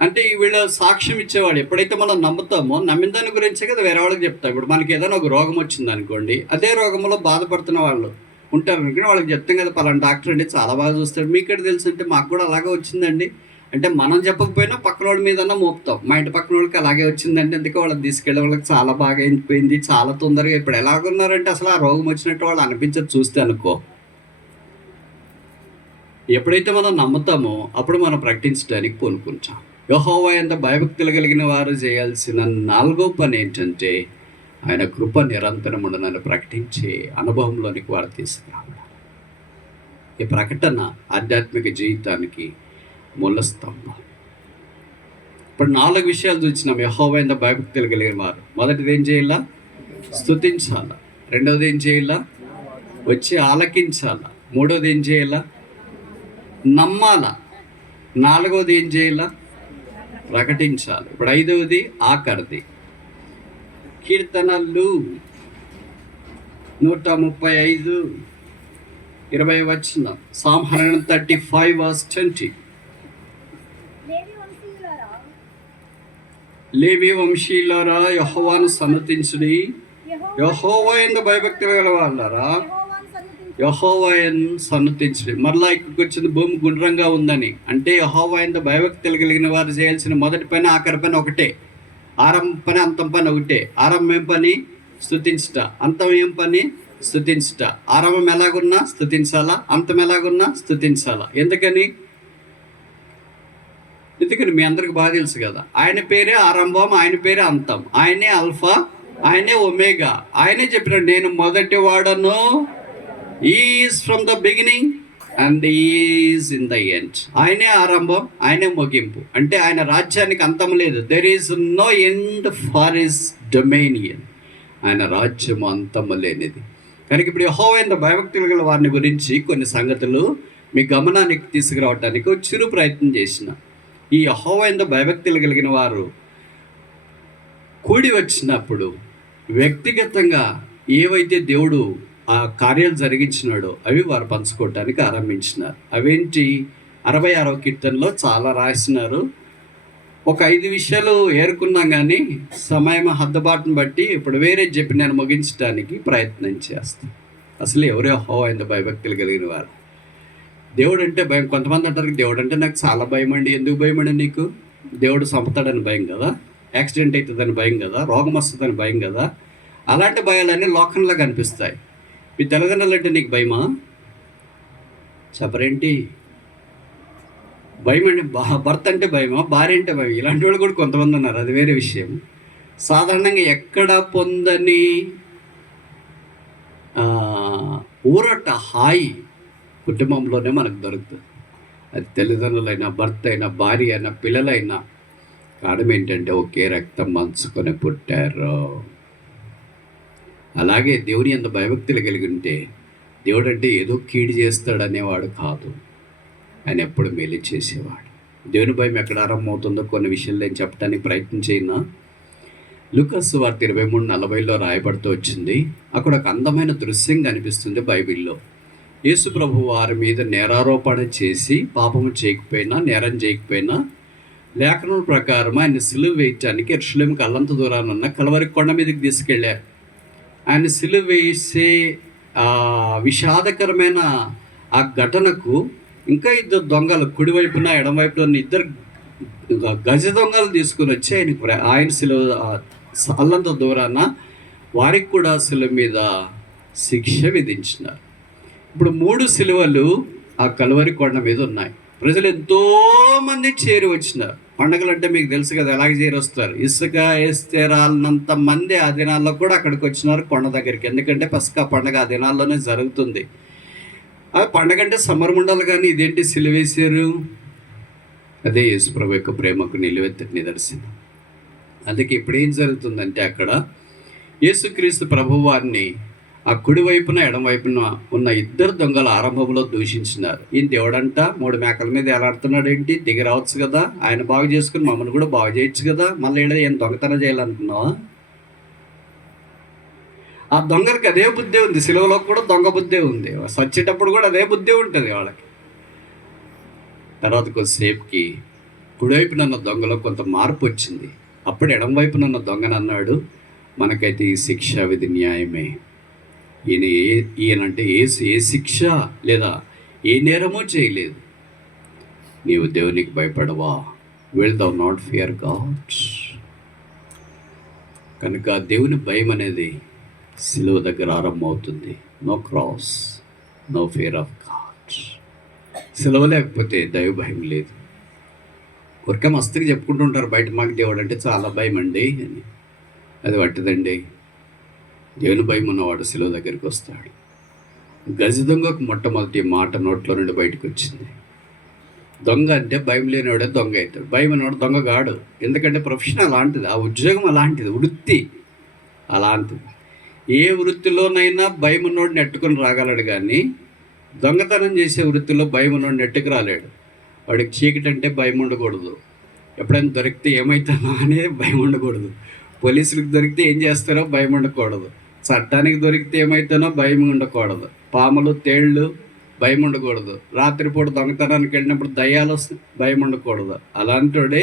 అంటే వీళ్ళ సాక్ష్యం ఇచ్చేవాడు. ఎప్పుడైతే మనం నమ్ముతామో, నమ్మిన దాని గురించే కదా వేరే వాళ్ళకి చెప్తాం. ఇప్పుడు మనకి ఏదైనా ఒక రోగం వచ్చింది అనుకోండి, అదే రోగంలో బాధపడుతున్న వాళ్ళు ఉంటారు అనుకోండి, వాళ్ళకి చెప్తాం కదా, పలానా డాక్టర్ అండి చాలా బాగా చూస్తాడు, మీకెక్కడ తెలుసు అంటే మాకు కూడా అలాగే వచ్చిందండి, అంటే మనం చెప్పకపోయినా పక్కన వాళ్ళ మీదన్నా మోపుతాం. మా ఇంటి పక్కన వాళ్ళకి అలాగే వచ్చిందంటే అందుకే వాళ్ళని తీసుకెళ్ళే వాళ్ళకి చాలా బాగా అయిపోయింది, చాలా తొందరగా. ఇప్పుడు ఎలాగున్నారంటే అసలు ఆ రోగం వచ్చినట్టు వాళ్ళు అనిపించదు చూస్తే అనుకో. ఎప్పుడైతే మనం నమ్ముతామో అప్పుడు మనం ప్రకటించడానికి పూనుకుంటాం. యెహోవా యందు భయభక్తులు కలిగిన వారు చేయాల్సిన 4వ పని ఏంటంటే ఆయన కృప నిరంతరముండునని ప్రకటించే అనుభవంలోనికి వారు తీసుకురావడం. ఈ ప్రకటన ఆధ్యాత్మిక జీవితానికి మూల స్తంభం. ఇప్పుడు 4 విషయాలు చూసినాం. యెహోవా యందు భయభక్తులు కలిగిన వారు మొదటిది ఏం చేయాలా? స్తుతించాలా. రెండవది ఏం చేయాలా? వచ్చి ఆలకించాలా. మూడవది ఏం చేయాలా? నమ్మాలా. నాలుగవది ఏం చేయాలా? ప్రకటించాలి. ఇప్పుడు 5వది ఆఖరిది. కీర్తనలు 135 20 వచనం. Psalm 135 verse 20. లేవి వంశీయులారా యెహోవాను సన్నతించుడి. యెహోవా యందు భయభక్తులు గల వాళ్ళారా యెహోవాను సన్నతించుడి. మరలా ఇక్కడికి వచ్చింది భూమి గుండ్రంగా ఉందని. అంటే యెహోవా యందు భయభక్తులు కలిగిన వారు చేయాల్సిన మొదటి పని ఆఖరి పని ఒకటే. ఆరంభం పని అంతం పని ఒకటే. ఆరంభం ఏం పని? స్తుతించుట. అంతం ఏం పని? స్తుతించుట. ఆరంభం ఎలాగున్నా స్తుతించాలా, అంతం ఎలాగున్నా స్తుతించాలా. ఎందుకని మీ అందరికి బాగా తెలుసు కదా. ఆయన పేరే ఆరంభం, ఆయన పేరే అంతం, ఆయనే అల్ఫా, ఆయనే ఒమేగా. ఆయనే చెప్పినాడు నేను మొదటి వాడను, is from the beginning and is in the end. ఆయనే ఆరంభం, ఆయనే ముగింపు. అంటే ఆయన రాజ్యానికి అంతం లేదు. There is no end for his dominion. ఆయన రాజ్యము అంతము లేనిది. కనుక ఇప్పుడు యెహోవా యందు భయభక్తులు గల వారిని గురించి కొన్ని సంగతులు మీ గమనానికి తీసుకురావడానికి ఒక చిరు ప్రయత్నం చేసిన. ఈ యెహోవా యందు భయభక్తులు కలిగిన వారు కూడి వచ్చినప్పుడు వ్యక్తిగతంగా ఏవైతే దేవుడు ఆ కార్యాలు జరిగించినాడో అవి వారు పంచుకోవటానికి ఆరంభించినారు. అవేంటి? 66వ కీర్తనలో చాలా రాసినారు. ఒక 5 విషయాలు ఏరుకున్నాం, కానీ సమయం హద్దుబాటును బట్టి ఇప్పుడు వేరే చెప్పి నేను ముగించడానికి ప్రయత్నం చేస్తాను. అసలు ఎవరు యెహోవా యందు భయభక్తులు కలిగిన వారు? దేవుడు అంటే భయం. కొంతమంది అంటారు దేవుడు అంటే నాకు చాలా భయం అండి. ఎందుకు భయం అండి నీకు? దేవుడు చంపుతాడని భయం కదా, యాక్సిడెంట్ అవుతుందని భయం కదా, రోగం వస్తుందని భయం కదా. అలాంటి భయాలన్నీ లోకంలో కనిపిస్తాయి. మీ తల్లిదండ్రులు అంటే నీకు భయమా? చెప్పరేంటి? భయం అండి. భర్త అంటే భయమా? భార్య అంటే భయం? ఇలాంటి వాళ్ళు కూడా కొంతమంది ఉన్నారు, అది వేరే విషయం. సాధారణంగా ఎక్కడ పొందని ఊరట హాయి కుటుంబంలోనే మనకు దొరుకుతుంది. అది తల్లిదండ్రులైనా, భర్త అయినా, భార్య అయినా, పిల్లలైనా. కారణం ఏంటంటే ఒకే రక్తం మంచుకొని పుట్టారు. అలాగే దేవుని యందు భయభక్తులు కలిగి ఉంటే దేవుడు అంటే ఏదో కీడు చేస్తాడనేవాడు కాదు, ఆయన ఎప్పుడు మేలు చేసేవాడు. దేవుని భయం ఎక్కడ ఆరంభమవుతుందో కొన్ని విషయాలు నేను చెప్పడానికి ప్రయత్నం చేయనా. లూకాసు వార్త 23:40లో రాయబడుతూ వచ్చింది. అక్కడ ఒక అందమైన దృశ్యం కనిపిస్తుంది బైబిల్లో. యేసు ప్రభు వారి మీద నేరారోపణ చేసి పాపము చేయకపోయినా, నేరం చేయకపోయినా, లేఖనం ప్రకారం ఆయన సిలువ వేయటానికి యెరూషలేముకి అల్లంత దూరాన ఉన్న కల్వరి కొండ మీదకి తీసుకెళ్ళారు. ఆయన సిలువ వేసే విషాదకరమైన ఆ ఘటనకు ఇంకా 2 దొంగలు, కుడివైపున ఎడమవైపున ఉన్న 2 గజ దొంగలు తీసుకుని వచ్చి ఆయన సిలువ అల్లంత దూరాన వారికి కూడా సిలువ మీద శిక్ష విధించినారు. ఇప్పుడు 3 సిలువలు ఆ కల్వరి కొండ మీద ఉన్నాయి. ప్రజలు ఎంతోమంది చేరి వచ్చినారు. పండగలు అంటే మీకు తెలుసు కదా, ఎలాగ చేరి వస్తారు. ఇసుక వేస్తే రాలినంత మంది ఆ దినాల్లో కూడా అక్కడికి వచ్చినారు కొండ దగ్గరికి. ఎందుకంటే పస్కా పండగ ఆ దినాల్లోనే జరుగుతుంది. ఆ పండగ అంటే సమరం ఉండాలి, కానీ ఇదేంటి సిలువేశారు? అదే యేసుప్రభు యొక్క ప్రేమకు నిలువెత్తటి నిదర్శనం. అందుకే ఇప్పుడు ఏం జరుగుతుందంటే అక్కడ యేసుక్రీస్తు ప్రభు వారిని ఆ కుడివైపున ఎడమవైపున ఉన్న 2 దొంగలు ఆరంభంలో దూషించినారు. ఈయన దేవుడంట 3 మేకల మీద ఎలాడుతున్నాడు ఏంటి? దిగి రావచ్చు కదా, ఆయన బాగు చేసుకుని మమ్మల్ని కూడా బాగు చేయొచ్చు కదా, మళ్ళీ ఈయన దొంగతనం చేయాలనుకున్నావా? ఆ దొంగలకి అదే బుద్ధి ఉంది. సిలువలో కూడా దొంగ బుద్ధి ఉంది. సచ్చేటప్పుడు కూడా అదే బుద్ధి ఉంటుంది వాళ్ళకి. తర్వాత కొద్దిసేపుకి కుడివైపున ఉన్న దొంగలో కొంత మార్పు వచ్చింది. అప్పుడు ఎడమవైపున ఉన్న దొంగను అన్నాడు, మనకైతే ఈ శిక్ష విధి న్యాయమే. ఈయనంటే ఏ శిక్ష లేదా ఏ నేరమో చేయలేదు. నీవు దేవునికి భయపడవా? Will thou not fear God? కనుక దేవుని భయం అనేది సిలువ దగ్గర ఆరంభమవుతుంది. No cross, no fear of God. సిలువ లేకపోతే దైవ భయం లేదు. ఊరికే మస్తుగా చెప్పుకుంటుంటారు బయట, మాకు దేవుడు అంటే చాలా భయం అండి అని. అది పట్టదండి. దేవుని భయం ఉన్నవాడు సిలువ దగ్గరికి వస్తాడు. గజ దొంగకు మొట్టమొదటి మాట నోట్లో నుండి బయటకు వచ్చింది. దొంగ అంటే భయం లేనివాడే దొంగ అవుతాడు. భయం ఉన్నవాడు దొంగ కాడు. ఎందుకంటే ప్రొఫెషన్ అలాంటిది, ఆ ఉద్యోగం అలాంటిది, వృత్తి అలాంటిది. ఏ వృత్తిలోనైనా భయం ఉన్నోడు నెట్టుకొని రాగలడు, కానీ దొంగతనం చేసే వృత్తిలో భయం ఉన్నోడు నెట్టుకు రాలేడు. వాడికి చీకటి అంటే భయం ఉండకూడదు. ఎప్పుడైనా దొరికితే ఏమవుతానో అనేది భయం ఉండకూడదు. పోలీసులకు దొరికితే ఏం చేస్తారో భయం ఉండకూడదు. చట్టానికి దొరికితే ఏమవుతానో భయం ఉండకూడదు. పాములు, తేళ్ళు భయం ఉండకూడదు. రాత్రిపూట దొంగతనానికి వెళ్ళినప్పుడు దయ్యాలు వస్తే భయం ఉండకూడదు. అలాంటివాడే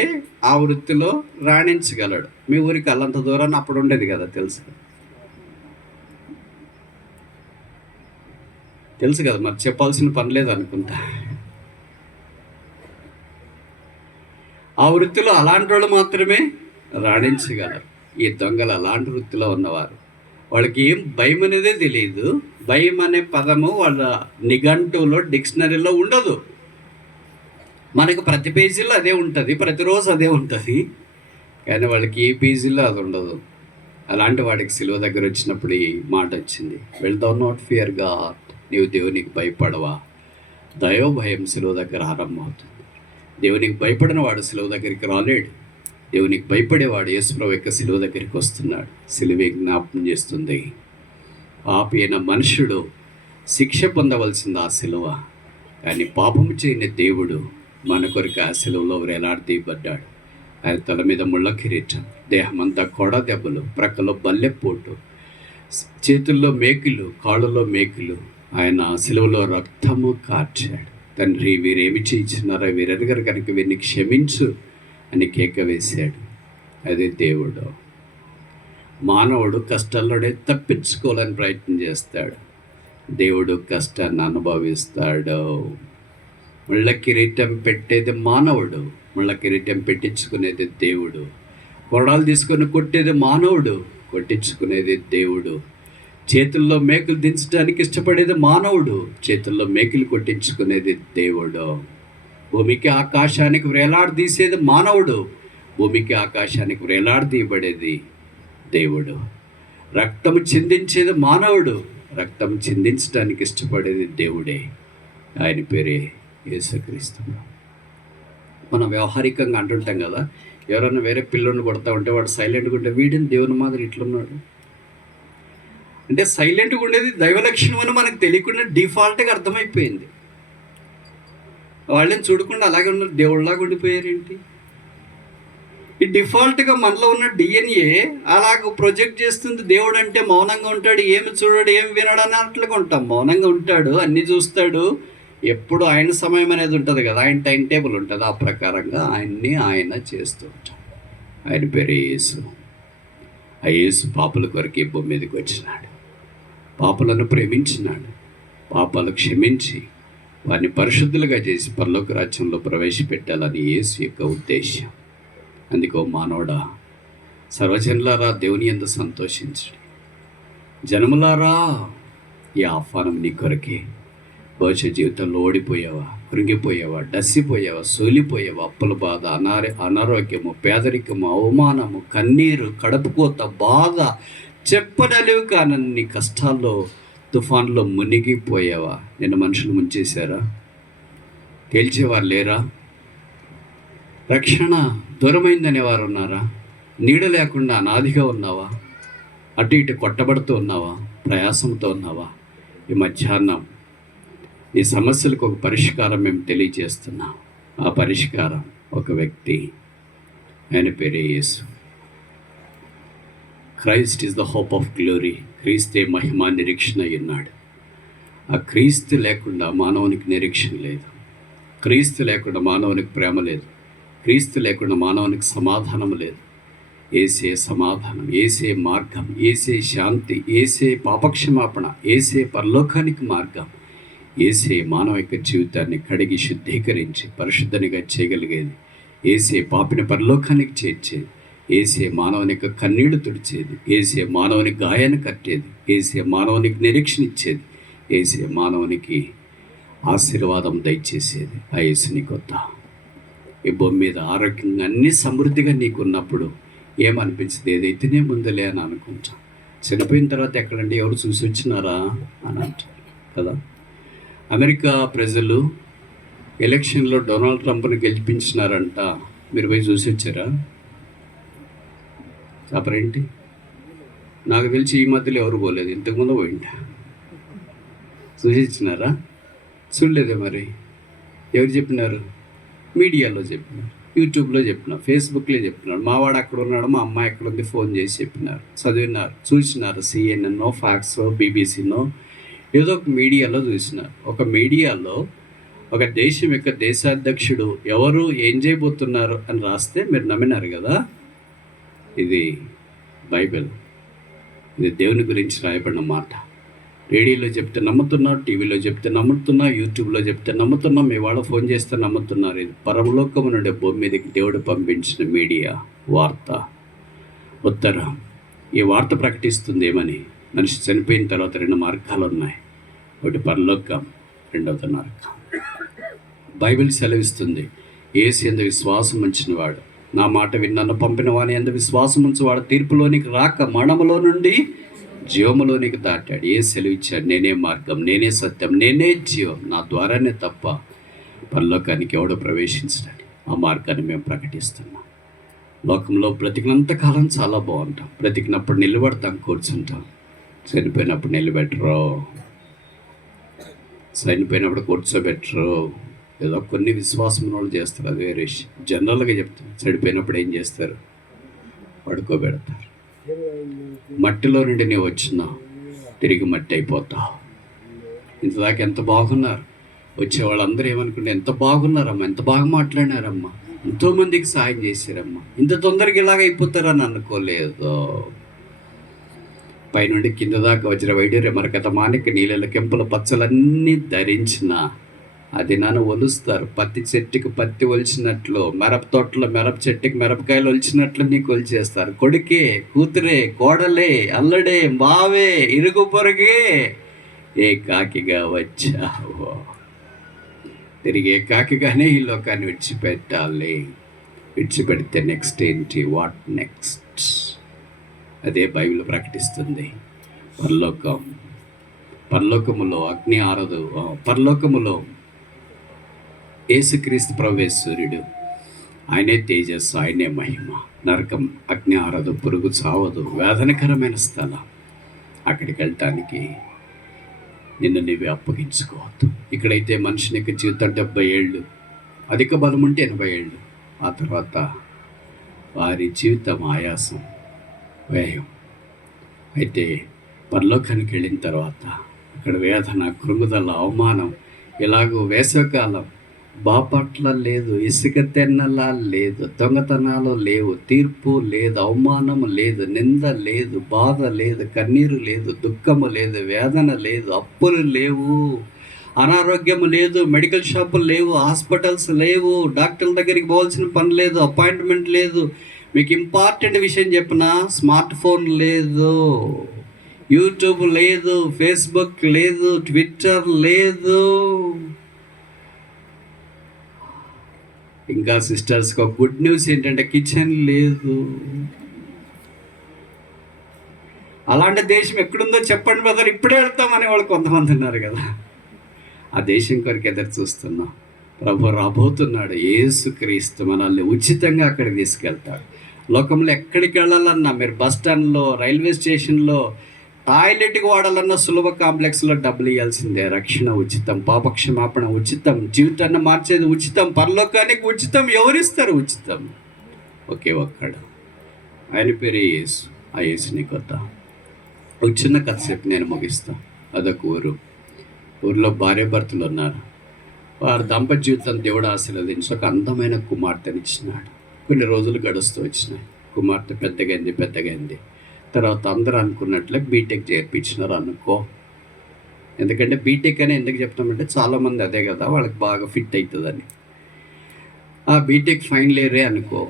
ఆ వృత్తిలో రాణించగలడు. మీ ఊరికి అల్లంత దూరాన్ని అప్పుడు ఉండేది కదా, తెలుసు కదా, మరి చెప్పాల్సిన పని లేదు అనుకుంటా. ఆ వృత్తిలో అలాంటి వాళ్ళు మాత్రమే రాణించగలరు. ఈ దొంగలు అలాంటి వృత్తిలో ఉన్నవారు. వాళ్ళకి ఏం భయం అనేదే తెలియదు. భయం అనే పదము వాళ్ళ నిఘంటువులో, డిక్షనరీలో ఉండదు. మనకు ప్రతి పేజీలో అదే ఉంటుంది, ప్రతిరోజు అదే ఉంటుంది, కానీ వాళ్ళకి ఏ పేజీలో అది ఉండదు. అలాంటి వాడికి సిలువ దగ్గర వచ్చినప్పుడు ఈ మాట వచ్చింది, will thou not fear God? నీవు దేవునికి భయపడవా? దైవ భయం సిలువ దగ్గర ఆరంభమవుతుంది. దేవునికి భయపడిన వాడు సిలువ దగ్గరికి రాలేడు. దేవునికి భయపడేవాడు యేసుప్రభు యొక్క సిలువ దగ్గరికి వస్తున్నాడు. సిలువే జ్ఞాపకం చేస్తుంది, పాపి అయిన మనుషుడు శిక్ష పొందవలసింది ఆ సిలువ, కానీ పాపము చేయని దేవుడు మన కొరకు ఆ సిలువలో వేలాడదీయబడ్డాడు. ఆయన తల మీద ముళ్ళ కిరీటం, దేహమంతా కొడ దెబ్బలు, ప్రక్కలో బల్లెపోటు, చేతుల్లో మేకులు, కాళ్ళలో మేకులు. ఆయన సిలువలో రక్తము కార్చాడు. తండ్రి, వీరేమి చేయించున్నారో వీరెరగరు కనుక వీరిని క్షమించు అని కేక వేశాడు. అదే దేవుడు. మానవుడు కష్టాల్లోనే తప్పించుకోవాలని ప్రయత్నం చేస్తాడు. దేవుడు కష్టాన్ని అనుభవిస్తాడు. ముళ్ళ కిరీటం పెట్టేది మానవుడు, ముళ్ళ కిరీటం పెట్టించుకునేది దేవుడు. కొడాలు తీసుకొని కొట్టేది మానవుడు, కొట్టించుకునేది దేవుడు. చేతుల్లో మేకులు దించడానికి ఇష్టపడేది మానవుడు, చేతుల్లో మేకులు కొట్టించుకునేది దేవుడు. భూమికి ఆకాశానికి వేలాడదీసేది మానవుడు, భూమికి ఆకాశానికి వేలాడదీయబడేది దేవుడు. రక్తము చిందించేది మానవుడు, రక్తం చిందించడానికి ఇష్టపడేది దేవుడే. ఆయన పేరే యేసుక్రీస్తు. మనం వ్యవహారికంగా అంటుంటాం కదా, ఎవరైనా వేరే పిల్లోని కొడతా ఉంటే వాడు సైలెంట్గా ఉంటే, వీడిని దేవుని మాదిరి ఇట్లున్నాడు అంటే సైలెంట్గా ఉండేది దైవ లక్షణం అని మనకు తెలియకుండా డిఫాల్ట్గా అర్థమైపోయింది. వాళ్ళని చూడకుండా అలాగే ఉన్నారు, దేవుళ్ళలాగా ఉండిపోయారేంటి? ఈ డిఫాల్ట్గా మనలో ఉన్న డిఎన్ఏ అలాగ ప్రొజెక్ట్ చేస్తుంది. దేవుడు అంటే మౌనంగా ఉంటాడు, ఏమి చూడడు, ఏమి వినడు అని అట్లుగా ఉంటాం. మౌనంగా ఉంటాడు, అన్నీ చూస్తాడు. ఎప్పుడు ఆయన సమయం అనేది ఉంటుంది కదా, ఆయన టైం టేబుల్ ఉంటుంది, ఆ ప్రకారంగా ఆయన చేస్తూ ఉంటాడు. ఆయన పేరు యేసు. ఆ యేసు పాపుల కొరకు ఈ భూమి మీదకి వచ్చినాడు. పాపులను ప్రేమించినాడు, పాపాలు క్షమించి వారిని పరిశుద్ధులుగా చేసి పరలోక రాజ్యంలో ప్రవేశపెట్టాలని యేసు యొక్క ఉద్దేశం. అందుకో మానవుడా, సర్వజనులారా దేవుని యందు సంతోషించండి. జనములారా, ఈ ఆహ్వానం నీ కొరకే. భవిష్య జీవితంలో ఓడిపోయావా, కృంగిపోయావా, డస్సిపోయావా, సోలిపోయావా, అప్పుల బాధ, అనారోగ్యము, పేదరికము, అవమానము, కన్నీరు, కడుపుకోత, బాధ, చెప్పనలేవు కానన్ని కష్టాల్లో, తుఫాన్లో మునిగిపోయావా? నిన్న మనుషులు ముంచేశారా? తేల్చేవారు లేరా? రక్షణ దూరమైందనే వారు ఉన్నారా? నీడ లేకుండా అనాదిగా ఉన్నావా? అటు ఇటు కొట్టబడుతూ ఉన్నావా? ప్రయాసంతో ఉన్నావా? ఈ మధ్యాహ్నం ఈ సమస్యలకు ఒక పరిష్కారం మేము తెలియజేస్తున్నాం. ఆ పరిష్కారం ఒక వ్యక్తి, ఆయన పేరే యేసు. Christ is the hope of glory. క్రీస్తే మహిమ నిరీక్షణ అయ్యున్నాడు. ఆ క్రీస్తు లేకుండా మానవునికి నిరీక్షణ లేదు. క్రీస్తు లేకుండా మానవునికి ప్రేమ లేదు. క్రీస్తు లేకుండా మానవునికి సమాధానం లేదు. ఏసే సమాధానం, ఏసే మార్గం, ఏసే శాంతి, ఏసే పాపక్షమాపణ, ఏసే పరలోకానికి మార్గం, ఏసే మానవిక జీవితాన్ని కడిగి శుద్ధీకరించి పరిశుద్ధనిగా చేయగలిగేది. ఏసే పాపిని పరలోకానికి చేర్చేది. ఏసే మానవునికి కన్నీళ్లు తుడిచేది. ఏసే మానవుని గాయాన్ని కట్టేది. ఏసే మానవునికి నిరీక్షణ ఇచ్చేది. ఏసే మానవునికి ఆశీర్వాదం దయచేసేది. ఆ యేసు నీకొద్దా? ఈ భూమి మీద ఆరోగ్యంగా అన్ని సమృద్ధిగా నీకు ఉన్నప్పుడు ఏమనిపించింది? ఏదైతేనే ముందులే అని అనుకుంటాం. చనిపోయిన తర్వాత ఎక్కడండి, ఎవరు చూసి వచ్చినారా అని అంటారు కదా. అమెరికా ప్రజలు ఎలక్షన్లో డొనాల్డ్ ట్రంప్ని గెలిపించినారంట. మీరు పోయి చూసి వచ్చారా? చెప్పరేంటి? నాకు తెలిసి ఈ మధ్యలో ఎవరు పోలేదు, ఇంతకుముందు పోయింట. చూసి ఇచ్చినారా? చూడలేదే. మరి ఎవరు చెప్పినారు? మీడియాలో చెప్పినారు, యూట్యూబ్లో చెప్పినారు, ఫేస్బుక్లో చెప్పినారు. మావాడు అక్కడ ఉన్నాడు, మా అమ్మాయి ఎక్కడ ఉంది, ఫోన్ చేసి చెప్పినారు, చదివినారు, చూసినారు. సిఎన్ఎన్నో, ఫాక్సో, బీబీసీనో ఏదో ఒక మీడియాలో చూసినారు. ఒక మీడియాలో ఒక దేశం యొక్క దేశాధ్యక్షుడు ఎవరు ఏం చేయబోతున్నారు అని రాస్తే మీరు నమ్మినారు కదా. ఇది బైబిల్, ఇది దేవుని గురించి రాయబడిన మాట. రేడియోలో చెప్తే నమ్ముతున్నావు, టీవీలో చెప్తే నమ్ముతున్నావు, యూట్యూబ్లో చెప్తే నమ్ముతున్నాం, మీ వాళ్ళు ఫోన్ చేస్తే నమ్ముతున్నారు. ఇది పరమలోకము నుండి భూమి మీదకి దేవుడు పంపించిన మీడియా వార్త ఉత్తరం. ఈ వార్త ప్రకటిస్తుంది ఏమని? మనిషి చనిపోయిన తర్వాత 2 మార్గాలు ఉన్నాయి. ఒకటి పరలోకం, రెండవది నరకం. బైబిల్ సెలవిస్తుంది, యేసు యందు విశ్వాసం ఉంచినవాడు, నా మాట విని నన్ను పంపిన వాని యందు విశ్వాసం ఉంచినవాడు తీర్పులోనికి రాక మరణములో నుండి జీవములోనికి దాటాడు. ఏ సెలవిచ్చాడు? నేనే మార్గం, నేనే సత్యం, నేనే జీవం, నా ద్వారానే తప్ప పరలోకానికి ఎవడో ప్రవేశించడానికి. ఆ మార్గాన్ని మేము ప్రకటిస్తున్నాం. లోకంలో బ్రతికినంత కాలం చాలా బాగుంటాం. బ్రతికినప్పుడు నిలబడతాం, కూర్చుంటాం. చనిపోయినప్పుడు నిలబెట్టరు, చనిపోయినప్పుడు కూర్చోబెట్టరు. ఏదో కొన్ని విశ్వాసం వాళ్ళు చేస్తారు, అది వేరే విషయం. జనరల్గా చెప్తారు, చనిపోయినప్పుడు ఏం చేస్తారు? పడుకోబెడతారు. మట్టిలో నుండి నీవు వచ్చినా తిరిగి మట్టి అయిపోతావు. ఇంతదాకా ఎంత బాగున్నారు, వచ్చే వాళ్ళందరూ ఏమనుకుంటే ఎంత బాగున్నారమ్మా, ఎంత బాగా మాట్లాడినారమ్మా, ఎంతోమందికి సాయం చేశారమ్మా, ఇంత తొందరగా ఇలాగ అయిపోతారని అనుకోలేదు. పైనుండి కింద దాకా వజ్ర వైడూర్య మరకత మాణిక్య నీళ్ళ కెంపుల పచ్చలన్నీ ధరించిన అది నన్ను ఒలుస్తారు. పత్తి చెట్టుకి పత్తి ఒలిచినట్లు, మిరప తోటలో మిరప చెట్టుకి మిరపకాయలు ఒలిచినట్లు నీకు ఒలిచేస్తారు. కొడుకే, కూతురే, కోడలే, అల్లడే, బావే, ఇరుగు పొరుగే ఏకాకిగా వచ్చావు. తిరిగి ఏకాకిగానే ఈ లోకాన్ని విడిచిపెట్టాలి. విడిచిపెడితే నెక్స్ట్ ఏంటి? What next? అదే బైబిల్ ప్రకటిస్తుంది. పరలోకములో అగ్ని ఆరదు. పరలోకములో యేసుక్రీస్తు ప్రభువే సూర్యుడు, ఆయనే తేజస్సు, ఆయనే మహిమ. నరకం, అగ్ని ఆరదు, పురుగు చావదు, వేదనకరమైన స్థలం. అక్కడికి వెళ్ళటానికి నిన్ను నీవే అప్పగించుకోవద్దు. ఇక్కడైతే మనిషిని యొక్క జీవితం 70 ఏళ్ళు, అధిక బలం ఉంటే 80 ఏళ్ళు. ఆ తర్వాత వారి జీవితం ఆయాసం, వ్యయం. అయితే పరలోకానికి వెళ్ళిన తర్వాత అక్కడ వేదన, కృంగుదల, అవమానం. ఇలాగూ వేసవికాలం బాపట్ల లేదు, ఇసుక తెన్నలా లేదు, దొంగతనాలు లేవు, తీర్పు లేదు, అవమానం లేదు, నింద లేదు, బాధ లేదు, కన్నీరు లేదు, దుఃఖము లేదు, వేదన లేదు, అప్పులు లేవు, అనారోగ్యము లేదు, మెడికల్ షాపులు లేవు, హాస్పిటల్స్ లేవు, డాక్టర్ల దగ్గరికి పోవాల్సిన పని లేదు, అపాయింట్మెంట్ లేదు. మీకు ఇంపార్టెంట్ విషయం చెప్పిన, స్మార్ట్ ఫోన్ లేదు, యూట్యూబ్ లేదు, ఫేస్బుక్ లేదు, ట్విట్టర్ లేదు. ఇంకా సిస్టర్స్కి ఒక గుడ్ న్యూస్ ఏంటంటే కిచెన్ లేదు. అలాంటి దేశం ఎక్కడుందో చెప్పండి బ్రదర్, ఇప్పుడే వెళ్తామనే వాళ్ళు కొంతమంది ఉన్నారు కదా. ఆ దేశం కొరకు ఎదురు చూస్తున్నాం. ప్రభు రాబోతున్నాడు. యేసుక్రీస్తు మనల్ని ఉచితంగా అక్కడికి తీసుకెళ్తాడు. లోకంలో ఎక్కడికి వెళ్ళాలన్నా, మీరు బస్ స్టాండ్లో, రైల్వే స్టేషన్లో, టాయిలెట్కి వాడాలన్నా సులభ కాంప్లెక్స్లో డబ్బులు ఇవ్వాల్సిందే. రక్షణ ఉచితం, పాపక్షమాపణ ఉచితం, జీవితాన్ని మార్చేది ఉచితం, పరలోకానికి ఉచితం. ఎవరిస్తారు? ఉచితం. ఒకే ఒక్కడు, ఆయన పేరే యేసు. ఆ యేసుని కొత్త ఒక చిన్న కథ చెప్పి నేను ముగిస్తాను. అదొక ఊరిలో భార్యాభర్తలు ఉన్నారు. వారి దంపత్య జీవితం దేవుడు ఆశీర్వదించి ఒక అందమైన కుమార్తెనిచ్చినాడు. కొన్ని రోజులు గడుస్తూ వచ్చినాయి. కుమార్తె పెద్దగైంది. తర్వాత అందరూ అనుకున్నట్లే బీటెక్ చేర్పించినారు అనుకో. ఎందుకంటే బీటెక్ అని ఎందుకు చెప్తామంటే చాలామంది అదే కదా, వాళ్ళకి బాగా ఫిట్ అవుతుందని. ఆ బీటెక్ ఫైనల్ ఇయరే అనుకో,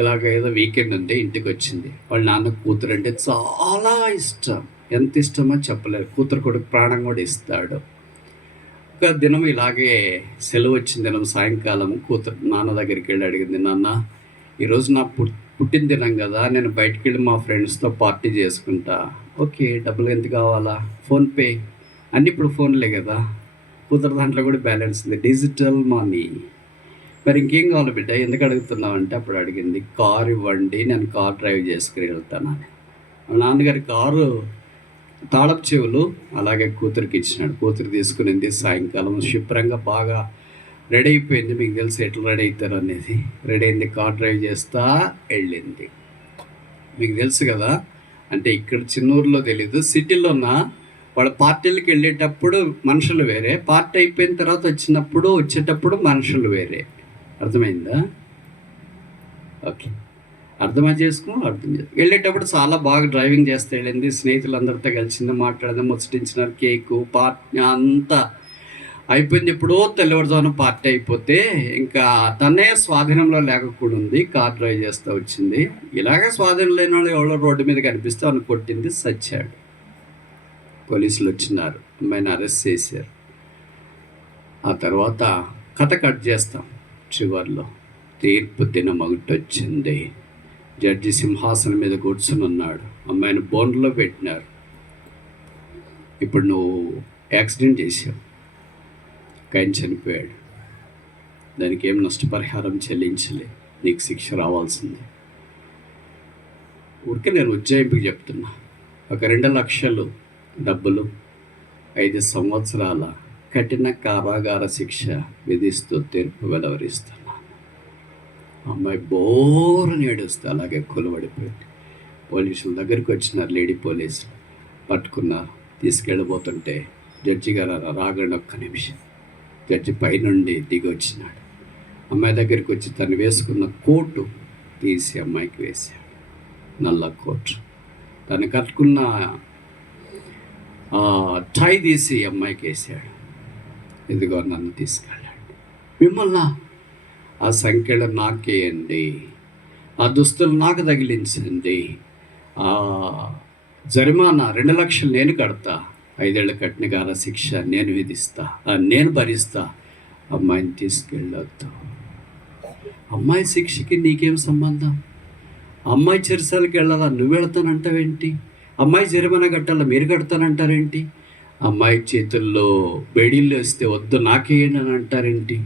ఇలాగ ఏదో వీకెండ్ ఉంటే ఇంటికి వచ్చింది. వాళ్ళ నాన్న కూతురు అంటే చాలా ఇష్టం. ఎంత ఇష్టమో చెప్పలేరు. కూతురు కొడుకు ప్రాణం కూడా ఇస్తాడు. ఒక దినం ఇలాగే సెలవు వచ్చిన దినం సాయంకాలం కూతురు నాన్న దగ్గరికి వెళ్ళి అడిగింది, నాన్న ఈరోజు నా పుట్టిన దినం కదా, నేను బయటికి వెళ్ళి మా ఫ్రెండ్స్తో పార్టీ చేసుకుంటా. ఓకే, డబ్బులు ఎంత కావాలా? ఫోన్పే. అన్నీ ఇప్పుడు ఫోన్లే కదా. కూతురు దాంట్లో కూడా బ్యాలెన్స్ ఉంది, డిజిటల్ మనీ. మరి ఇంకేం కావాలి బిడ్డ, ఎందుకు అడుగుతున్నావు అంటే అప్పుడు అడిగింది, కారు ఇవ్వండి, నేను కార్ డ్రైవ్ చేసుకుని వెళ్తానని. నాన్నగారి కారు తాళపు చెవులు అలాగే కూతురికి ఇచ్చినాడు. కూతురు తీసుకునింది. సాయంకాలం శుభ్రంగా బాగా రెడీ అయిపోయింది. మీకు తెలిసి ఎట్లా రెడీ అవుతారు అనేది. రెడీ అయింది, కార్ డ్రైవ్ చేస్తా వెళ్ళింది. మీకు తెలుసు కదా, అంటే ఇక్కడ చిన్నూరులో తెలీదు, సిటీలోన వాళ్ళ పార్టీలకు వెళ్ళేటప్పుడు మనుషులు వేరే, పార్టీ అయిపోయిన తర్వాత వచ్చేటప్పుడు మనుషులు వేరే. అర్థమైందా? ఓకే, అర్థం వెళ్ళేటప్పుడు చాలా బాగా డ్రైవింగ్ చేస్తే వెళ్ళింది. స్నేహితులందరితో కలిసింది, మాట్లాడింది, ముచ్చటించినారు, కేకు పార్టీ అంతా అయిపోయింది. ఎప్పుడో తెల్లవారుజామున పార్టీ అయిపోతే ఇంకా తనే స్వాధీనంలో లేకుండా ఉంది. కార్ డ్రైవ్ చేస్తూ వచ్చింది. ఇలాగే స్వాధీనం లేని వాళ్ళు ఎవరో రోడ్డు మీద కనిపిస్తే అని కొట్టింది, చచ్చాడు. పోలీసులు వచ్చినారు, అమ్మాయిని అరెస్ట్ చేశారు. ఆ తర్వాత కథ కట్ చేస్తాం. చివర్లో తీర్పు దినం ఒకటి వచ్చింది. జడ్జి సింహాసనం మీద కూర్చుని ఉన్నాడు. అమ్మాయిని బోన్లో పెట్టినారు. ఇప్పుడు నువ్వు యాక్సిడెంట్ చేసావు, ఆయన చనిపోయాడు, దానికి ఏం నష్టపరిహారం చెల్లించలే, నీకు శిక్ష రావాల్సిందే. ఊరికే నేను ఉజ్జాయింపుకి చెప్తున్నా. ఒక 2 లక్షలు డబ్బులు, 5 సంవత్సరాల కఠిన కారాగార శిక్ష విధిస్తూ తీర్పు వెలువరిస్తున్నాను. అమ్మాయి బోరుని ఏడుస్తే అలాగే కొలువడిపోయింది. పోలీసుల దగ్గరికి వచ్చినారు, లేడీ పోలీసులు పట్టుకున్నారు. తీసుకెళ్ళబోతుంటే జడ్జి గారు రాగండి ఒక్క నిమిషం. జడ్జి పైనుండి దిగి వచ్చినాడు. అమ్మాయి దగ్గరికి వచ్చి తను వేసుకున్న కోటు తీసి అమ్మాయికి వేశాడు, నల్ల కోటు. తను కట్టుకున్న టై తీసి అమ్మాయికి వేసాడు. ఇదిగో నన్ను తీసుకెళ్ళండి, మిమ్మల్ని ఆ సంఖ్యలు నాకేయండి, ఆ దుస్తులు నాకు తగిలించండి, ఆ జరిమానా 2 లక్షలు నేను కడతా, 5 ఏళ్ల కఠిన కార శిక్ష నేను విధిస్తా, నేను భరిస్తా, అమ్మాయిని తీసుకెళ్ళొద్దు. అమ్మాయి శిక్షకి నీకేం సంబంధం? అమ్మాయి చెరసాలకి వెళ్ళాలా, నువ్వు వెళ్తానంటావేంటి? అమ్మాయి జరిమానా కట్టాలా, మీరు కడతానంటారేంటి? అమ్మాయి చేతుల్లో బేడీళ్ళు వేస్తే వద్దు నాకేయండి అని అంటారేంటి?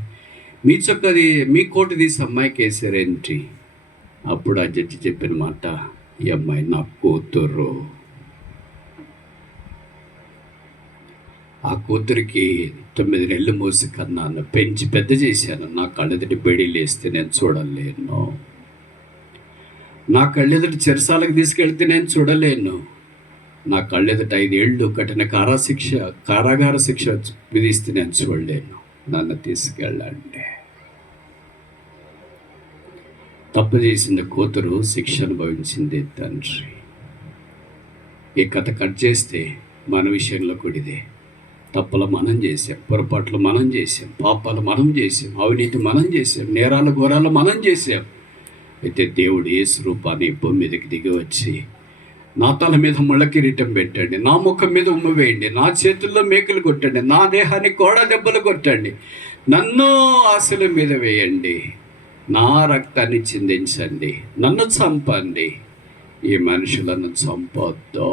మీ కోటు తీసి అమ్మాయికి వేసారేంటి? అప్పుడు ఆ జడ్జి చెప్పిన మాట, ఈ అమ్మాయి నా కూతురు. ఆ కూతురికి 9 నెలలు మోసి కన్నాను, పెంచి పెద్ద చేశాను. నా కళ్ళెదుటి బేడీలు వేస్తే నేను చూడలేను, నా కళ్ళెదుటి చెరసాలకు తీసుకెళ్తే నేను చూడలేను, నా కళ్ళెదుట 5 ఏళ్ళు కఠిన కారాగార శిక్ష విధిస్తే నేను చూడలేను, నన్ను తీసుకెళ్ళండి. తప్పు చేసిన కూతురు శిక్ష అనుభవించింది తండ్రి. ఈ కథ కట్ చేస్తే మన విషయంలో కూడా ఇదే. తప్పులు మనం చేసాం, పొరపాట్లు మనం చేసాం, పాపాలు మనం చేసాం, అవినీతి మనం చేసాం, నేరాలు ఘోరాలు మనం చేసాం. అయితే దేవుడు యేసు రూపాన్ని భూమి మీదకి దిగి వచ్చి, నా తల మీద ముళ్ళ కిరీటం పెట్టండి, నా ముఖం మీద ఉమ్ము వేయండి, నా చేతుల్లో మేకులు కొట్టండి, నా దేహాన్ని కోడ దెబ్బలు కొట్టండి, నన్ను ఆశల మీద వేయండి, నా రక్తాన్ని చిందించండి, నన్ను చంపండి, ఈ మనుషులను చంపొద్దు.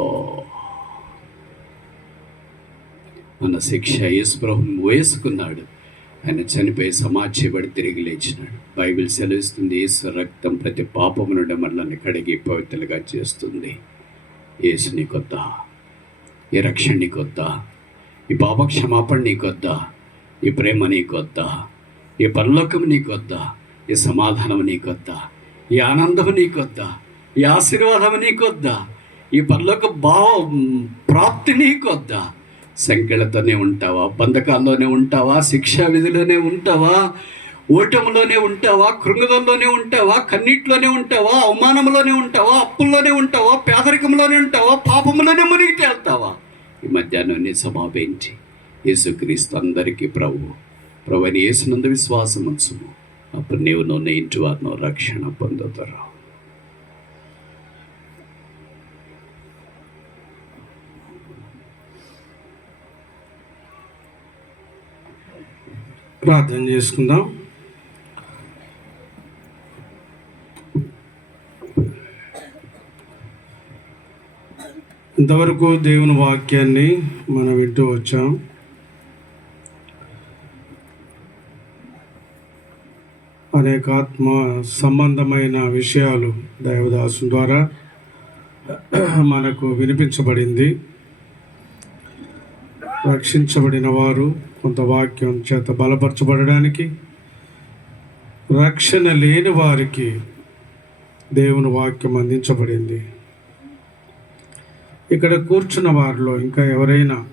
మన శిక్ష యేసు ప్రభువు వేసుకున్నాడు. ఆయన చనిపోయి సమాధించబడి తిరిగి లేచినాడు. బైబిల్ సెలవిస్తుంది, యేసు రక్తం ప్రతి పాపము నుండి మనల్ని కడిగి పవిత్రులుగా చేస్తుంది. యేసు నీకొద్దా? ఈ రక్షణ నీకొద్దా? ఈ పాప క్షమాపణ నీకొద్దా? ఈ ప్రేమ నీకొద్దా? ఈ పరలోకం నీకొద్దా? ఈ సమాధానం నీకొద్దా? ఈ ఆనందం నీకొద్దా? ఈ ఆశీర్వాదం నీకొద్దా? ఈ పరలోక ప్రాప్తి నీకొద్దా? సంఖ్యలతోనే ఉంటావా? బంధకాల్లోనే ఉంటావా? శిక్షా విధిలోనే ఉంటావా? ఓటములోనే ఉంటావా? కృంగదంలోనే ఉంటావా? కన్నీటిలోనే ఉంటావా? అవమానంలోనే ఉంటావా? అప్పుల్లోనే ఉంటావా? పేదరికంలోనే ఉంటావా? పాపంలోనే మునిగి తేల్తావా? ఈ మధ్యాహ్నం నీ స్వభావం ఏంటి? యేసుక్రీస్తు అందరికీ ప్రభు అని యేసునందు విశ్వాసం ఉంచుము. అప్పుడు నీవు నీ ఇంటి వారిను రక్షణ పొందుతారు. ప్రార్థన చేసుకుందాం. ఇంతవరకు దేవుని వాక్యాన్ని మనం వింటూ వచ్చాం. అనేక ఆత్మ సంబంధమైన విషయాలు దైవదాసు ద్వారా మనకు వినిపించబడింది. రక్షించబడిన వారు కొంత వాక్యం చేత బలపరచబడడానికి, రక్షణ లేని వారికి దేవుని వాక్యం అందించబడింది. ఇక్కడ కూర్చున్న వారిలో ఇంకా ఎవరైనా